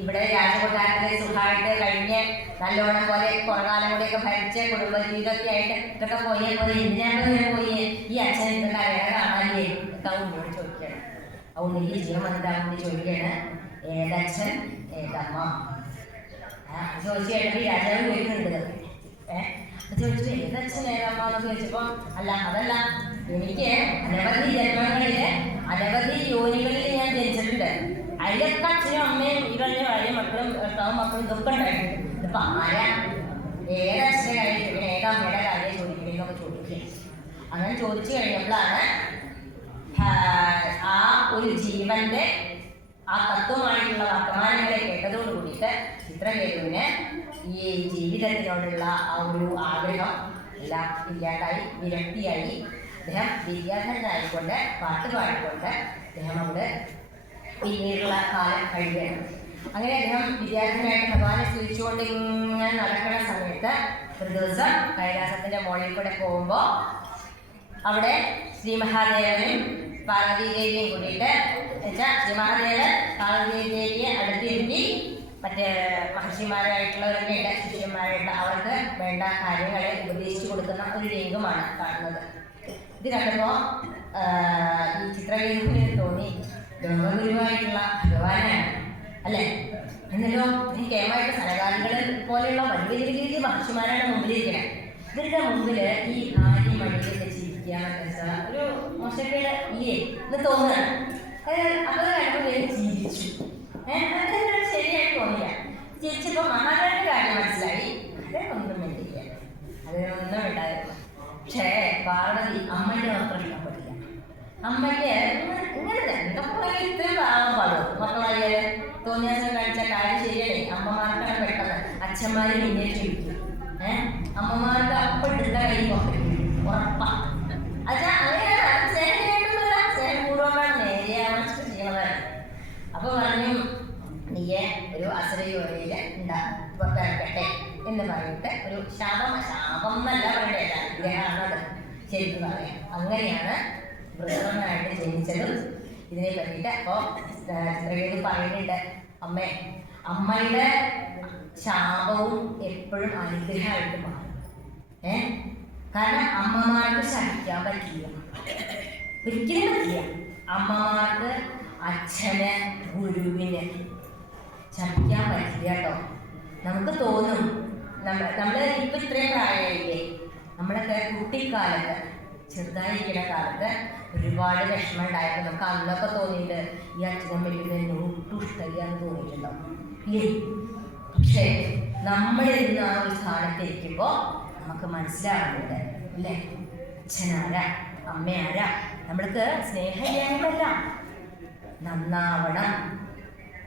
ഇവിടെ രാജകൊട്ടാരത്തിലെ സുഖമായിട്ട് കഴിഞ്ഞ് നല്ലോണം പോലെ കുറകാലം കൂടെയൊക്കെ ഭരിച്ച് കുടുംബജീവിതമൊക്കെ ആയിട്ട് ഇതൊക്കെ പോയേ പോലെ എന്തിനാണ് പോയി ഈ അച്ഛൻ ഇതൊക്കെ വേറെ കാണാനില്ലേ ഒക്കെ ഉണ്ണിയോട് ചോദിക്കുകയാണ്. ആ ഉണ്ണിക്ക് ജീവൻ വന്നിട്ട് ആ ഉണ്ണി ചോദിക്കുകയാണ്, ഏതച്ഛൻ ഏതമ്മ? ചോദിച്ചു കഴിഞ്ഞപ്പോൾ രാജാവ് കേൾക്കുന്നുണ്ട്. ചോദിച്ചു ഏതച്ഛൻ ഏതമ്മ എന്ന് ചോദിച്ചപ്പോൾ അല്ല അതല്ല, എനിക്ക് അനവധി ജന്മങ്ങളില് അനവധി യോനികളിൽ ഞാൻ ജനിച്ചിട്ടുണ്ട്, അതിലൊക്കെ അച്ഛനും അമ്മയും ഈ കഴിഞ്ഞ ഭാര്യ മക്കളും ഭർത്താവും മക്കളും ഇതൊക്കെ ഉണ്ടായിട്ടുണ്ട്. ഇതിപ്പോൾ ആരാ ഏതച്ഛൻ്റെ കാര്യം ചോദിക്കണം, ഏതമ്മയുടെ കാര്യം ചോദിക്കണമെന്നൊക്കെ ചോദിക്കുക. അങ്ങനെ ചോദിച്ചു കഴിഞ്ഞപ്പോഴാണ് ആ ഒരു ജീവന്റെ ആ തത്വമായിട്ടുള്ള വർത്തമാനങ്ങളെ കേട്ടതോട് കൂടിയിട്ട് ചിത്രകേതുവിന് ഈ ജീവിതത്തിനോടുള്ള ആ ഒരു ആഗ്രഹം എല്ലാം ഇല്ലാണ്ടായി, വിരക്തിയായി. അദ്ദേഹം വിദ്യാധരനായിക്കൊണ്ട് പാട്ട് പാടിക്കൊണ്ട് അദ്ദേഹം അവിടെ പിന്നീടുള്ള കാലം കഴിയുകയാണ്. അങ്ങനെ അദ്ദേഹം വിദ്യാർത്ഥിനായിട്ട് ഭഗവാനെ സ്തുതിച്ചുകൊണ്ട് ഇങ്ങനെ നടക്കുന്ന സമയത്ത് ഒരു ദിവസം കൈലാസത്തിന്റെ മുകളിൽ കൂടെ പോകുമ്പോൾ അവിടെ ശ്രീ മഹാദേവനും പാർവതീദേവിയും കൂടിയിട്ട് വെച്ചാൽ ശ്രീ മഹാദേവൻ പാർവതീദേവിയെ അടുത്തിരുത്തി മറ്റേ മഹർഷിമാരായിട്ടുള്ളവരൊക്കെ ഉണ്ട്, ശിഷ്യന്മാരായിട്ട് അവർക്ക് വേണ്ട കാര്യങ്ങളെ ഉപദേശിച്ചു കൊടുക്കുന്ന ഒരു രംഗമാണ് കാണുന്നത്. ഇത് കണ്ടപ്പോൾ ഈ ചിത്രകേതുവിന് തോന്നി ലോകഗുരുവായിട്ടുള്ള ഭഗവാനാണ് അല്ലേ, എന്നല്ലോ ഈ കേമായിട്ട് സനകാദികൾ പോലെയുള്ള വലിയ വലിയ മഹർഷിമാരാണ് മുമ്പിലിരിക്കുന്നത്. ഇവരുടെ മുമ്പിൽ ഈ ആദ്യ മണിയൊക്കെ ജീവിക്കാന്നൊക്കെ വെച്ചാൽ ഒരു മോശക്കേട് ഇല്ലേ എന്ന് തോന്നുകയാണ്. അപ്പോൾ കണ്ടപ്പോൾ ജീവിച്ചു. അതെന്താണ് ശരിയായിട്ട് തോന്നില്ല. ജീവിച്ചപ്പോൾ മഹാദേവന്റെ കാര്യം മനസ്സിലായി, അതൊന്നും വേണ്ടിയില്ല, അതിനൊന്നും ഉണ്ടായിരുന്നു. പക്ഷേ പാർവതി അമ്മയുടെ മാത്രം ഇഷ്ടപ്പെട്ടില്ല. അമ്മയ്ക്ക് ഇങ്ങനെ എന്തൊക്കെ ഇത്രയും ആവാൻ പാടും മക്കളായാല് തോന്നിയാസം കഴിച്ച കാര്യം ശരിയല്ലേ, അമ്മമാർക്കാണ് പെട്ടെന്ന്, അച്ഛന്മാര് പിന്നെ ചോദിക്കും. അമ്മമാർക്ക് അപ്പം എടുത്ത കൈ നോക്കും ഉറപ്പാ. അച്ഛാ അങ്ങനെയാണ് സ്നേഹമായിട്ടൊന്നുമല്ല, സ്നേഹം കൂടുതലാണ് നേരെയാവണം ചെയ്യണതാണ്. അപ്പൊ പറഞ്ഞു നീയെ ഒരു അസുരയോരയില് ഉണ്ടാക്കട്ടെ എന്ന് പറഞ്ഞിട്ട് ഒരു ശാപം എന്നല്ല പറയണ്ടല്ല, വിഗ്രഹമാണത് ശരിക്കും പറയാം. അങ്ങനെയാണ് വൃഷഭനായിട്ട് ജനിച്ചതും ഇതിനെ പറ്റിയിട്ട്. അപ്പോൾ ചിത്രകേതു പറയുന്നുണ്ട്, അമ്മയുടെ ശാപവും എപ്പോഴും അനുഗ്രഹമായിട്ട് മാറും. കാരണം അമ്മമാർക്ക് ശമിക്കാൻ പറ്റില്ല, ഒരിക്കലും പറ്റില്ല. അമ്മമാർക്ക് അച്ഛന് ഗുരുവിന് ശമിക്കാൻ പറ്റില്ല കേട്ടോ. നമുക്ക് തോന്നും നമ്മൾ ഇപ്പൊ ഇത്രയും പ്രായമായില്ലേ, നമ്മളൊക്കെ കുട്ടിക്കാലത്ത് ചെറുതായിരിക്കുന്ന കാലത്ത് ഒരുപാട് വിഷമം ഉണ്ടായപ്പോൾ നമുക്ക് അന്നൊക്കെ തോന്നിയിട്ട് ഈ അച്ഛനമ്മയ്ക്ക് ഒട്ടും ഇഷ്ടമില്ല എന്ന് തോന്നിയിട്ടുണ്ടോ ഇല്ലേ? പക്ഷേ നമ്മൾ ഇന്ന് ആ ഒരു സ്ഥാനത്തിരിക്കുമ്പോൾ നമുക്ക് മനസ്സിലാവുന്നുണ്ട് അല്ലേ, അച്ഛനാരാ അമ്മയാരാ. നമ്മൾക്ക് സ്നേഹമില്ലായ്മല്ല, നന്നാവണം,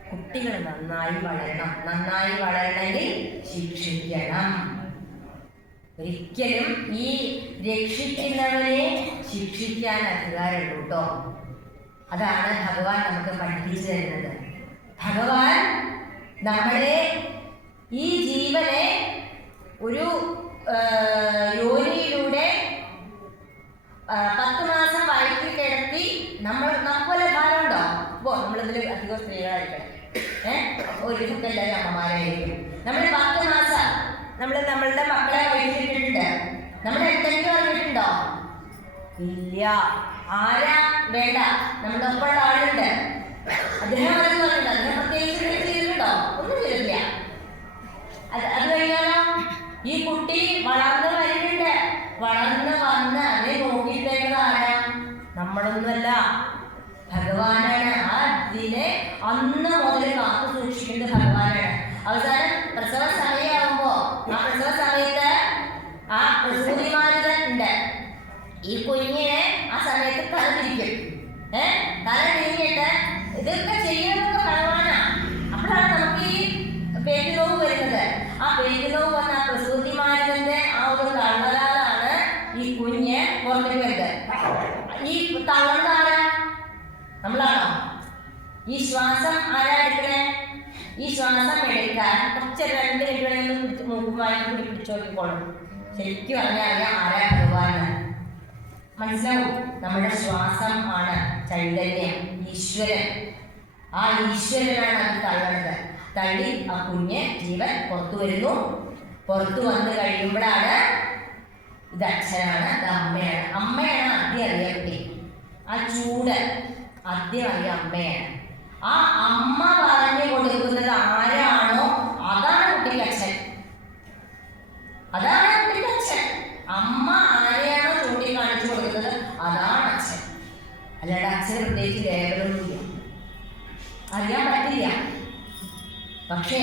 കുട്ടികൾ നന്നായി വളരണം. നന്നായി വളരണമെങ്കിൽ ശിക്ഷിക്കണം. ഒരിക്കലും ഈ രക്ഷിക്കുന്നവരെ ശിക്ഷിക്കാൻ അധികാരമുള്ളൂ കേട്ടോ. അതാണ് ഭഗവാൻ നമുക്ക് പഠിപ്പിച്ചു തരുന്നത്. ഭഗവാൻ നമ്മളെ ഈ ജീവനെ ഒരു യോനിയിലൂടെ 10 മാസം വയറ്റിൽ കിടത്തി നമ്മളെ ഭാരമുണ്ടോ? അപ്പോൾ നമ്മളിതിൽ അധികം സ്ത്രീകളായിരിക്കണം, ഒരുക്കൊക്കെ എല്ലാവരും അമ്മമാരായിരിക്കും. നമ്മൾ 10 മാസം നമ്മളുടെ മക്കളെ വഴിച്ചിട്ടുണ്ട്. നമ്മൾ എന്തെങ്കിലും അറിഞ്ഞിട്ടുണ്ടോ? ഇല്ല. ആരാ വേണ്ട, നമ്മുടെ ഒപ്പമുള്ള ആളുണ്ട്, അദ്ദേഹം അത് പറഞ്ഞിട്ടുണ്ട്, അദ്ദേഹം പ്രത്യേകിച്ച് ചെയ്തിട്ടുണ്ടോ? ഒന്നും ചെയ്തിട്ടില്ല. അത് കഴിഞ്ഞാലോ ഈ കുട്ടി വളർന്ന് വരുന്നുണ്ട്, വളർന്ന് വന്ന് അതിനെ നോക്കിയിട്ടേക്കുന്നത് ആരാ? നമ്മളൊന്നുമല്ല, ഭഗവാനാണ്. ആ ഇതിനെ അന്ന് മുതൽ കാത്തു സൂക്ഷിക്കുന്നത് ഭഗവാനാണ്. അവസാനം പ്രസവ സമയമാകുമ്പോ ആ പ്രസവ സമയത്ത് ആ പ്രസൂതിമാർ ഈ കുഞ്ഞിനെ ആ സമയത്ത് തല തിരിക്കും. തല തിരിഞ്ഞിട്ട് ഇതൊക്കെ ചെയ്യുന്നതൊക്കെ ഭഗവാനാ. അപ്പോഴാണ് നമുക്ക് ഈ പേറ്റ് നോവ് വരുന്നത്. ആ പേറ്റ് നോവ് വന്ന ആ പ്രസൂതിമാരന്റെ ആ ഒരു തള്ളലാലാണ് ഈ കുഞ്ഞ് പുറത്തേക്ക് വരുന്നത്. ഈ തള്ളണത് ആരാ? നമ്മളാണോ? ഈ ശ്വാസം ആരാ എടുക്കണേ? ഈ ശ്വാസം എടുക്കാൻ കുറച്ച് 2 മിനിറ്റ് മൂക്കുമായി കൂടി പിടിച്ചു നോക്കിക്കോളും. ശരിക്കും അറിയാം ആരാ ഭഗവാൻ. മനസ്സിലാവും? നമ്മുടെ ശ്വാസം ആണ് ചൈതന്യം, ഈശ്വരൻ. ആ ഈശ്വരനാണ് അത് തള്ളണത്. തള്ളി ആ കുഞ്ഞ് ജീവൻ പുറത്തു വരുന്നു. പുറത്തു വന്ന് കഴിയുമ്പോഴാണ് ഇത് അച്ഛനാണ്, ഇത് അമ്മയാണ്. അമ്മയാണ് ആദ്യം അറിയാം കുട്ടി. ആ ചൂട് ആദ്യം അറിയാം അമ്മയാണ്. ആ അമ്മ പറഞ്ഞു കൊടുക്കുന്നത് ആരാണോ അതാണ് കുട്ടിക്ക് അച്ഛൻ. അതാണ് കുട്ടിക്ക് അച്ഛൻ. അമ്മ ആരെയാണോ ചൂണ്ടിക്കാണിച്ചു കൊടുക്കുന്നത് അതാണ് അച്ഛൻ. അല്ലാതെ അച്ഛന് പ്രത്യേകിച്ച് ലേഖനമൊന്നുമില്ല, അറിയാൻ പറ്റില്ല. പക്ഷേ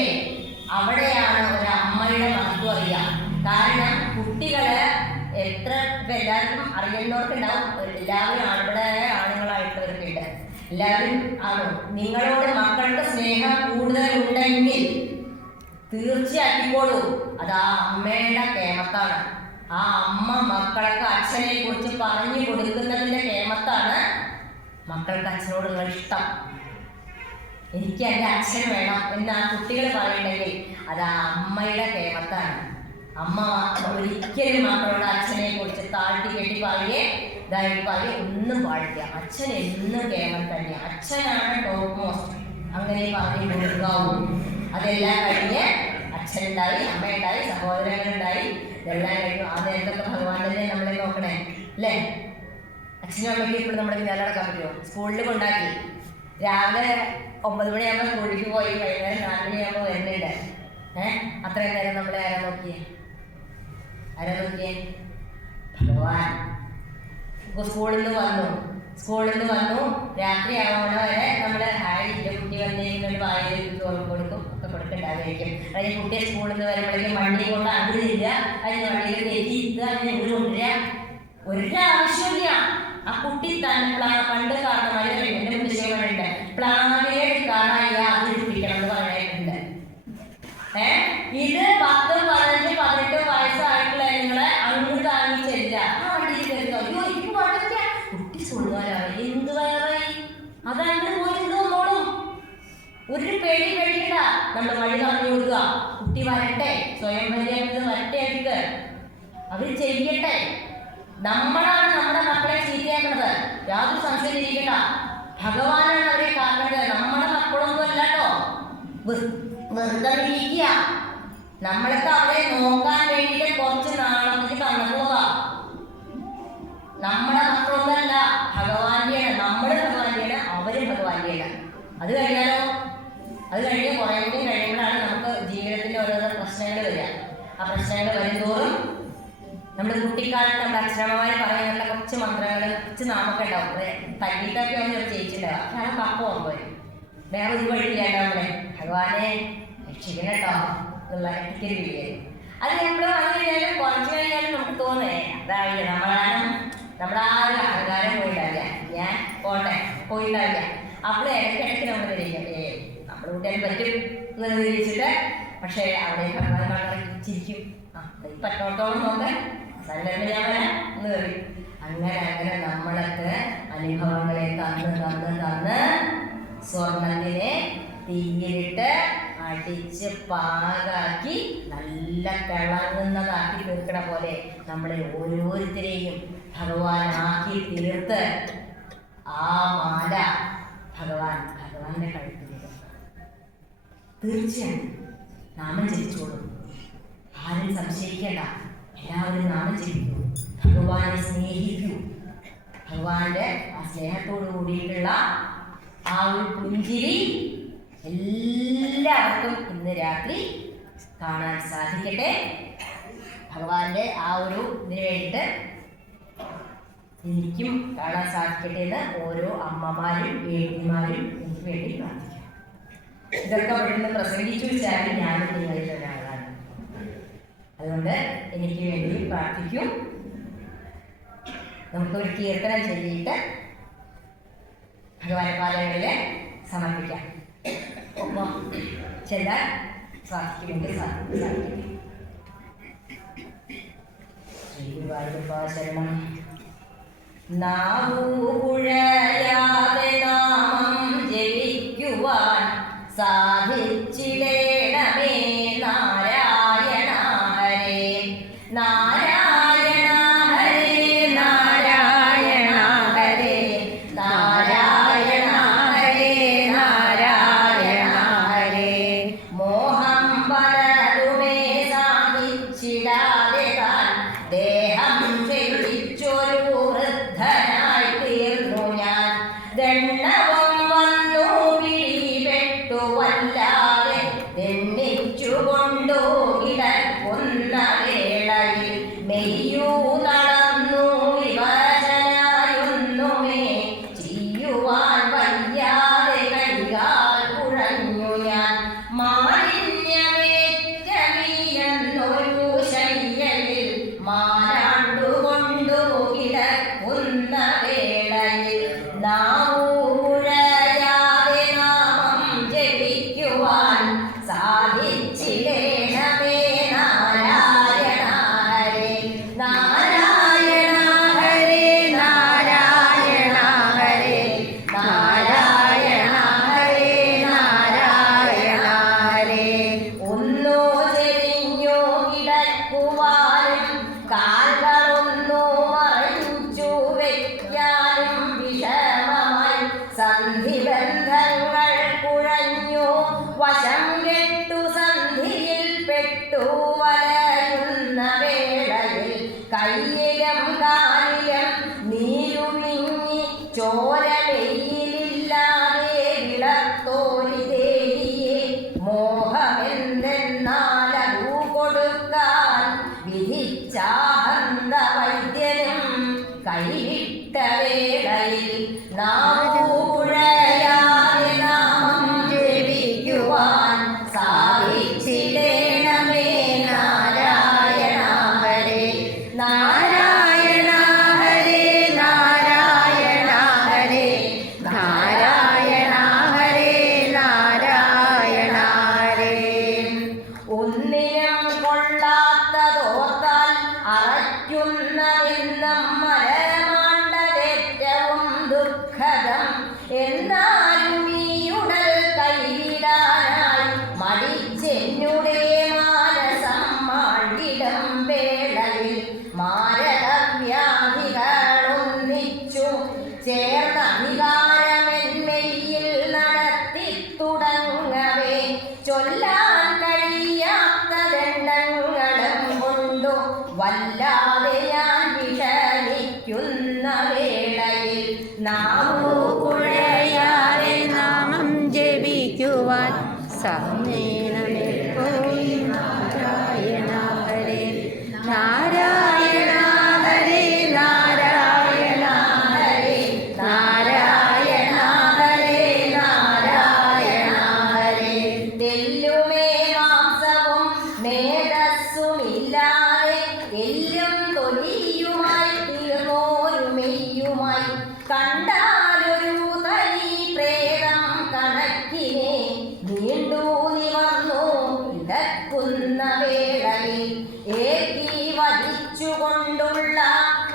അവിടെയാണ് ഒരു അമ്മയുടെ മഹത്വം അറിയാം. കാരണം കുട്ടികള് എത്ര എല്ലാവർക്കും അറിയുന്നവർക്കുണ്ടാവും. എല്ലാവരും ഇവിടെ ആണുങ്ങളായിട്ടവരൊക്കെ ഉണ്ട്. എല്ലാവരും ആണോ? നിങ്ങളോട് മക്കൾക്ക് സ്നേഹം കൂടുതലുണ്ടെങ്കിൽ തീർച്ചയാക്കിക്കോളൂ, അത് ആ അമ്മയുടെ കേമത്താണ്. ആ അമ്മ മക്കൾക്ക് അച്ഛനെ കുറിച്ച് പറഞ്ഞു കൊടുക്കുന്നതിന്റെ കേമത്താണ് മക്കൾക്ക് അച്ഛനോടുള്ള ഇഷ്ടം. എനിക്ക് എൻ്റെ അച്ഛൻ വേണം എന്ന് ആ കുട്ടികൾ പറയണമെങ്കിൽ അത് ആ അമ്മയുടെ കേമത്താണ്. അമ്മ ഒരിക്കലും മക്കളുടെ അച്ഛനെ കുറിച്ച് താഴ്ത്തി കെട്ടി പറയേ ഇതായിട്ട് പറയേ ഒന്നും പാടില്ല. അച്ഛൻ എന്നും കേമം തന്നെയാണ്. അച്ഛനാണ് ടോപ്പ് മോസ്റ്റ്. അങ്ങനെ പറഞ്ഞു കൊടുക്കാവൂ. അതെല്ലാം കഴിഞ്ഞ് അച്ഛനുണ്ടായി, അമ്മയുണ്ടായി, സഹോദരങ്ങളുണ്ടായി, ഇതെല്ലാം കഴിഞ്ഞു. ആ നേരത്തൊക്കെ ഭഗവാൻ തന്നെ നമ്മളെ നോക്കണേ അല്ലേ? അച്ഛനും അമ്മയ്ക്ക് ഇപ്പോൾ നമ്മുടെ പിന്നാലെ നടക്കാൻ പറ്റുമോ? സ്കൂളിൽ കൊണ്ടാക്കി രാവിലെ 9 മണിയാകുമ്പോൾ സ്കൂളിലേക്ക് പോയി വൈകുന്നേരം 4 മണിയാകുമ്പോൾ വരുന്നുണ്ട്. അത്രയും നേരം നമ്മളെ ആരാ നോക്കിയേ? ഭഗവാൻ. സ്കൂളിൽ നിന്ന് വന്നു രാത്രി ആവണ വരെ നമ്മൾ ഹായ് കുട്ടി വന്നിരിക്കുന്ന വായിൽ ചോറ് കൊടുക്കും, ഒക്കെ കൊടുക്കണ്ടായിരിക്കും. അതിന് കുട്ടിയെ സ്കൂളിൽ നിന്ന് വരുമ്പോഴേക്കും വണ്ടി കൊണ്ട് അങ്ങോട്ടില്ല, അതിന് വണ്ടിയിൽ തെറ്റിയിട്ട് അതിനെ ഇവിടെ കൊണ്ടുവരിക. ഒരാവശ്യമില്ല. ആ കുട്ടി തന്നെ പണ്ട് കാരണമായി എൻ്റെ വിഷയങ്ങളുണ്ട്. പ്ലാവിലെ കാണാൻ അത് എടുപ്പിക്കണം എന്ന് പറയാനായിട്ടുണ്ട്. ഇത് 10, 15, 18 വയസ്സായിട്ടുള്ള നിങ്ങളെ അങ്ങോട്ട് താങ്ങിച്ചില്ല. ആ വണ്ടിയിൽ കയറി അയ്യോ എനിക്ക് പാടില്ല. കുട്ടി സ്കൂളുകാരാണ്, എന്ത് വയറായി അതങ്ങനെ പോയിരുന്നോളും. ഒരു പേടി പേടിക്കണ്ട. നമ്മൾ വഴി പറഞ്ഞു കൊടുക്കുക. കുട്ടി വരട്ടെ, സ്വയം പര്യാപ്തത വരട്ടെ. അവർ ചെയ്യട്ടെ. നമ്മളാണ് നമ്മുടെ മക്കളെ ചീത്തയാക്കുന്നത്, യാതൊരു സംശയം ഇരിക്കണ്ട. ഭഗവാനാണ് അവരെ കാക്കുന്നത്. നമ്മുടെ മക്കളൊന്നും അല്ല കേട്ടോ. വെറുതെ ഇരിക്കുക. നമ്മൾക്ക് അവരെ നോക്കാൻ വേണ്ടിയിട്ട് കുറച്ച് നാളത്തേക്ക് തന്നു പോകാം. നമ്മുടെ മക്കളൊന്നല്ല, ഭഗവാന്റെയാണ്. നമ്മൾ ഭഗവാന്റെയാണ്, അവരും ഭഗവാന്റെയാണ്. അത് കഴിഞ്ഞാലോ? അത് കഴിഞ്ഞ് കുറേ കൂടി കഴിയുമ്പോഴാണ് നമുക്ക് ജീവിതത്തിൻ്റെ ഓരോരോ പ്രശ്നങ്ങൾ വരിക. ആ പ്രശ്നങ്ങൾ വരുന്തോറും നമ്മൾ കുട്ടിക്കാലത്ത് നമ്മുടെ അച്ഛനമ്മമാർ പറയുന്നുള്ള കുറച്ച് മന്ത്രങ്ങൾ, കുറച്ച് നാമൊക്കെ ഉണ്ടാവും. തല്ലിയിട്ടൊക്കെ ഒന്ന് ജയിച്ചിട്ടുണ്ടാവും. പക്ഷെ അതൊക്കെ അപ്പം ഓർമ്മ വരും. വേറെ ഒരു വഴിയില്ലാണ്ട് നമ്മളെ ഭഗവാനെ രക്ഷിക്കണം കേട്ടോ എന്നുള്ള എനിക്കൊരു വിളിയായിരുന്നു. അത് നമ്മൾ വന്നു കഴിഞ്ഞാലും കുറച്ച് കഴിഞ്ഞാലും നമുക്ക് തോന്നേ അതാവില്ല. നമ്മുടെ ആ ഒരു അഹങ്കാരം പോയിട്ടാവില്ല. ഞാൻ പോയിട്ടാവില്ല. അപ്പോൾ ഇടയ്ക്കിടയ്ക്ക് നമ്മൾ തിരിക്കും. നമ്മൾ കൂട്ടിയാലും പറ്റും എന്ന് തിരിച്ചിട്ട്, പക്ഷേ അവിടെ ഭഗവാൻ വളരെ ചിരിക്കും. പറ്റോട്ടോളം നോക്കാൻ സങ്കടം ഞാൻ വരാം എന്ന് കയറി. അങ്ങനെ നമ്മളൊക്കെ അനുഭവങ്ങളെ തന്ന് സ്വർണത്തിനെ തീയിലിട്ട് അടിച്ച് പാകാക്കി നല്ല തിളങ്ങുന്നതാക്കി തീർക്കണ പോലെ നമ്മളെ ഓരോരുത്തരെയും ഭഗവാനാക്കി തീർത്ത് ആ മാല ഭഗവാന്റെ കഴുത്തിലേക്ക് തീർച്ചയായും നാമം ജപിച്ചോളും. ആരും സംശയിക്കേണ്ട. എല്ലാവരും നാമം ജപിക്കൂ, ഭഗവാനെ സ്നേഹിക്കൂ. ഭഗവാന്റെ ആ സ്നേഹത്തോടു കൂടിയിട്ടുള്ള ആ ഒരു പുഞ്ചിരി എല്ലാവർക്കും ഇന്ന് രാത്രി കാണാൻ സാധിക്കട്ടെ. ഭഗവാന്റെ ആ ഒരു ഇതിന് വേണ്ടിയിട്ട് എനിക്കും കാണാൻ സാധിക്കട്ടെ എന്ന് ഓരോ അമ്മമാരും ഏട്ടിമാരും എനിക്ക് വേണ്ടി പ്രാർത്ഥിക്കാം. ഇതൊക്കെ അവിടെ നിന്ന് പ്രസംഗിച്ചു വെച്ചാൽ ഞാനും നിങ്ങളിൽ ഒരാളാണ്. അതുകൊണ്ട് എനിക്ക് വേണ്ടി പ്രാർത്ഥിക്കും. നമുക്കൊരു കീർത്തനം ചൊല്ലിയിട്ട് ഭഗവാൻപാലകളിൽ സമർപ്പിക്കാം. ഒപ്പം ചെല്ലാൻ സാധിക്കുമെങ്കിൽ സാധിക്കും. ശരണം. നാവുകുഴയാതെ നാമം ജപിക്കുവാൻ സാധിച്ചിടേണമേ നാരായണ ഹരേ. നാരായണ ഹരേ നാരായണ ഹരേ നാരായണ ഹരേ നാരായണ ഹരേ. മോഹം പലതുമേ സാധിച്ചിടാതെ താൻ ദേഹം ക്ഷയിച്ചൊരു വൃദ്ധനായി തീർന്നു ഞാൻ. ദണ്ഡവും വന്നു പിടിപെട്ടു വല്ലാതെ ദണ്ഡിച്ചുകൊണ്ടു കിടക്കുന്ന വേളയിൽ മെയ്യൂ നടന്നു വിവശനായൊന്നുമേ ചെയ്യുവാൻ വയ്യാതെ കൈകാൽ കുഴഞ്ഞു ഞാൻ. മാലിന്യമേറ്റ വീഴുന്നൊരു ശയ്യയിൽ മാറാണ്ടുകൊണ്ടു കിടക്കുന്ന വേളയിൽ നാവുകുഴയാതെ നാമം ജപിക്കുവാൻ സാധിച്ചിടേണമേ നാരായണ ഹരേ. നാരായണ ഹരേ നാരായണ ഹരേ നാരായണ ഹരേ നാരായണ ഹരേ. ഒന്നോ ചെരിഞ്ഞോ കിടക്കുവാനും കാൽകളൊന്നു മറിച്ചു വയ്ക്കാനും വിഷമമായി സന്ധിബന്ധങ്ങൾ കുഴഞ്ഞു വശം കെട്ടു സന്ധിയിൽ പെട്ടു വലയുന്ന വേളയിൽ കയ്യിലും കാലിലും നീരുമിങ്ങി ചോര വെയിലില്ലാതെ വിളത്തോലി ദേഹിയെ മോഹമെന്തെന്നാലു കൊടുക്കാൻ വിധിച്ചാഹന്ത വൈദ്യനും കൈവിട്ട വേളയിൽ നാവുകുഴയാതെ നാമം ജപിക്കുവാൻ സാധിച്ചിടേണമേ നാരായണ ഹരേ. നാരായണ ഹരേ നാരായണ ഹരേ നാരായണ ഹരേ നാരായണ ഹരേ. ഒന്നിനും കൊള്ളാത്തതോർത്താൽ അറയ്ക്കുന്നതെന്നും മരമാണ്ടതേറ്റവും ദുഃഖദം. എന്നാലും ഈയുടൽ കൈവിടാനായി മടിച്ചെന്നുടെ മാനസം മാണ്ടിടം വേളയിൽ മാരകവ്യാധികളൊന്നിച്ചു ചേർന്ന അധികാരമെന്മയിൽ നടത്തി തുടങ്ങവേ ചൊല്ലാൻ കഴിയാത്ത ദണ്ഡങ്ങളും കൊണ്ടു വല്ലാതെ ഞാൻ വിഷമിക്കുന്ന വേളയിൽ നാവുകുഴയാതെ നാമം ജപിക്കുവാൻ സമേണമെപ്പോഴും നാരായണ ഹരേ നാരായണ ഹരേ നാരായണ ഹരേ നാരായണ ഹരേ നാരായണ ഹരേ. തെല്ലുമേ മാംസവും മേധസ്സുമില്ലാതെ എല്ലും തൊലിയുമായി തീർന്നോരുമെയ്യുമായി കണ്ടാലൊരു തനി പ്രേതം കണക്കിനെ നീണ്ടു നിവർന്നു കിടക്കുന്ന വേളയിൽ ഏകി വധിച്ചുകൊണ്ടുള്ള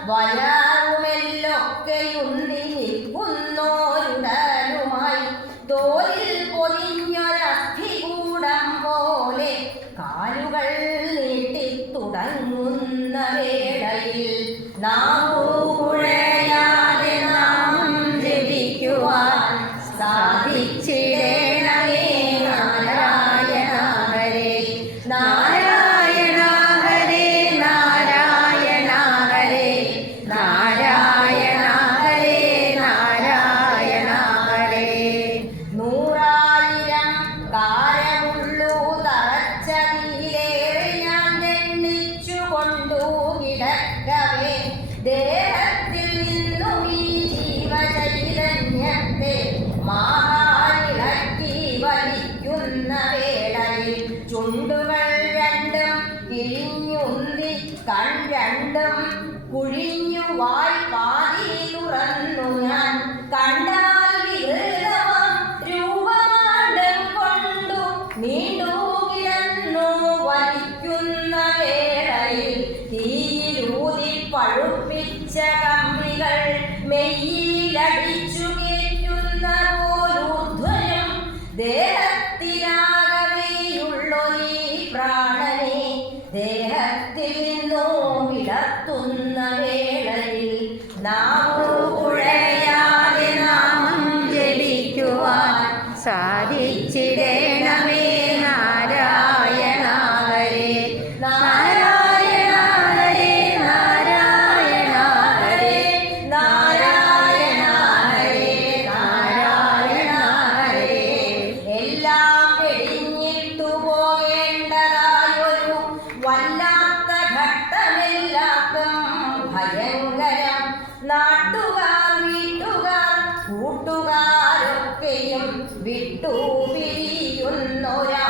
വയറുമെല്ലൊക്കെയുന്തി നിൽക്കുന്നോരുടലുമായി തോലിൽ പൊതിഞ്ഞൊരസ്ഥികൂടം പോലെ കാലുകൾ നീട്ടി തുടങ്ങുന്ന വേളയിൽ നാവുകുഴയാതെ നാമം ജപിക്കുവാൻ സാധിച്ചിടേണമേ നാരായണ ഹരേ. നാരായണ ഹരേ നാരായണ ഹരേ നാരായണ ഹരേ നാരായണ ഹരേ. 100,000 കാരമുള്ളൂ തറച്ചതിലേറെ ഞാൻ ദണ്ഡിച്ചു കൊണ്ടു കിടക്കവേ ദേഹത്തിൽ നിന്നും ഈ ജീവചൈതന്യത്തെ മാഹാനിളക്കി വലിക്കുന്ന വേളയിൽ ചുണ്ടുകൾ രണ്ടും കിഴിഞ്ഞുന്തി കൺ രണ്ടും കുഴിഞ്ഞു വായ്പാ വേളയിൽ തീയിലൂതി പഴുപ്പിച്ച കമ്പികൾ മെയ്യിലടിച്ചു കയറ്റുന്ന പോലൂർധ്വനം ദേഹത്തിലാകവെയുള്ളൊരീ പ്രാണനെ ദേഹത്തിൽ നിന്നോ വിടർത്തുന്ന വേളയിൽ നാവുകുഴയാതെ നാമം ജപിക്കുവാൻ സാധിച്ചിടേണമേ നാരായണ ഹരേ നാരായണ ഹരേ നാരായണ ഹരേ നാരായണ ഹരേ നാരായണ ഹരേ. എല്ലാം വെടിഞ്ഞിട്ടു പോകേണ്ടതായൊരു വല്ലാത്ത ഘട്ടമെല്ലാവർക്കും ഭയങ്കരം. നാട്ടുകാർ വീട്ടുകാർ കൂട്ടുകാരൊക്കെയും വിട്ടു പിരിയുന്നൊരാ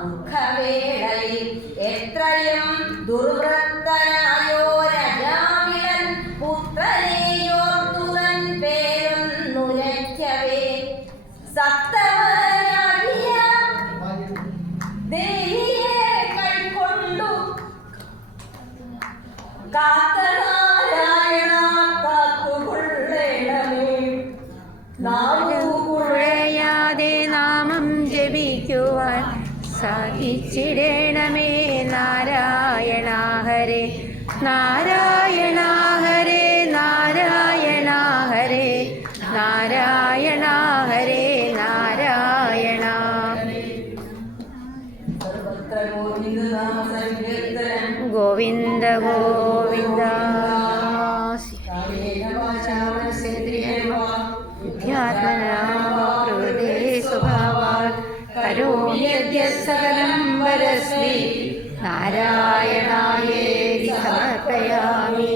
ദുഃഖവേളയിൽ എത്രയും ദുർവൃത്തനായോരജാമിളൻ പുത്രനെയോർത്തുതൻ പേരൊന്നുരയ്ക്കവേ സപ്തമനാകിയ ദേവിയെ കൈക്കൊണ്ടു കാത്തനാരായണ കാത്തുകൊള്ളേണമേ. കുഴയാതെ നാമം ജപിക്കുവാൻ സാധിച്ചിടേണമേ നാരായണ ഹരേ നാരായണ ഹരേ നാരായണ ഹരേ നാരായണ ഹരേ നാരായണ. സർവത്ര ഗോവിന്ദ നാമ സങ്കീർത്തനം. ഗോവിന്ദ ഗോവിന്ദ കായേന വാചാ മനസേന്ദ്രിയേണ ധ്യാത്മനാ പ്രകൃതേ സ്വഭാവാത് കരോമി യദ്യ സകലം വരസ്മി നാരായണായേതി സമർപ്പയാമി.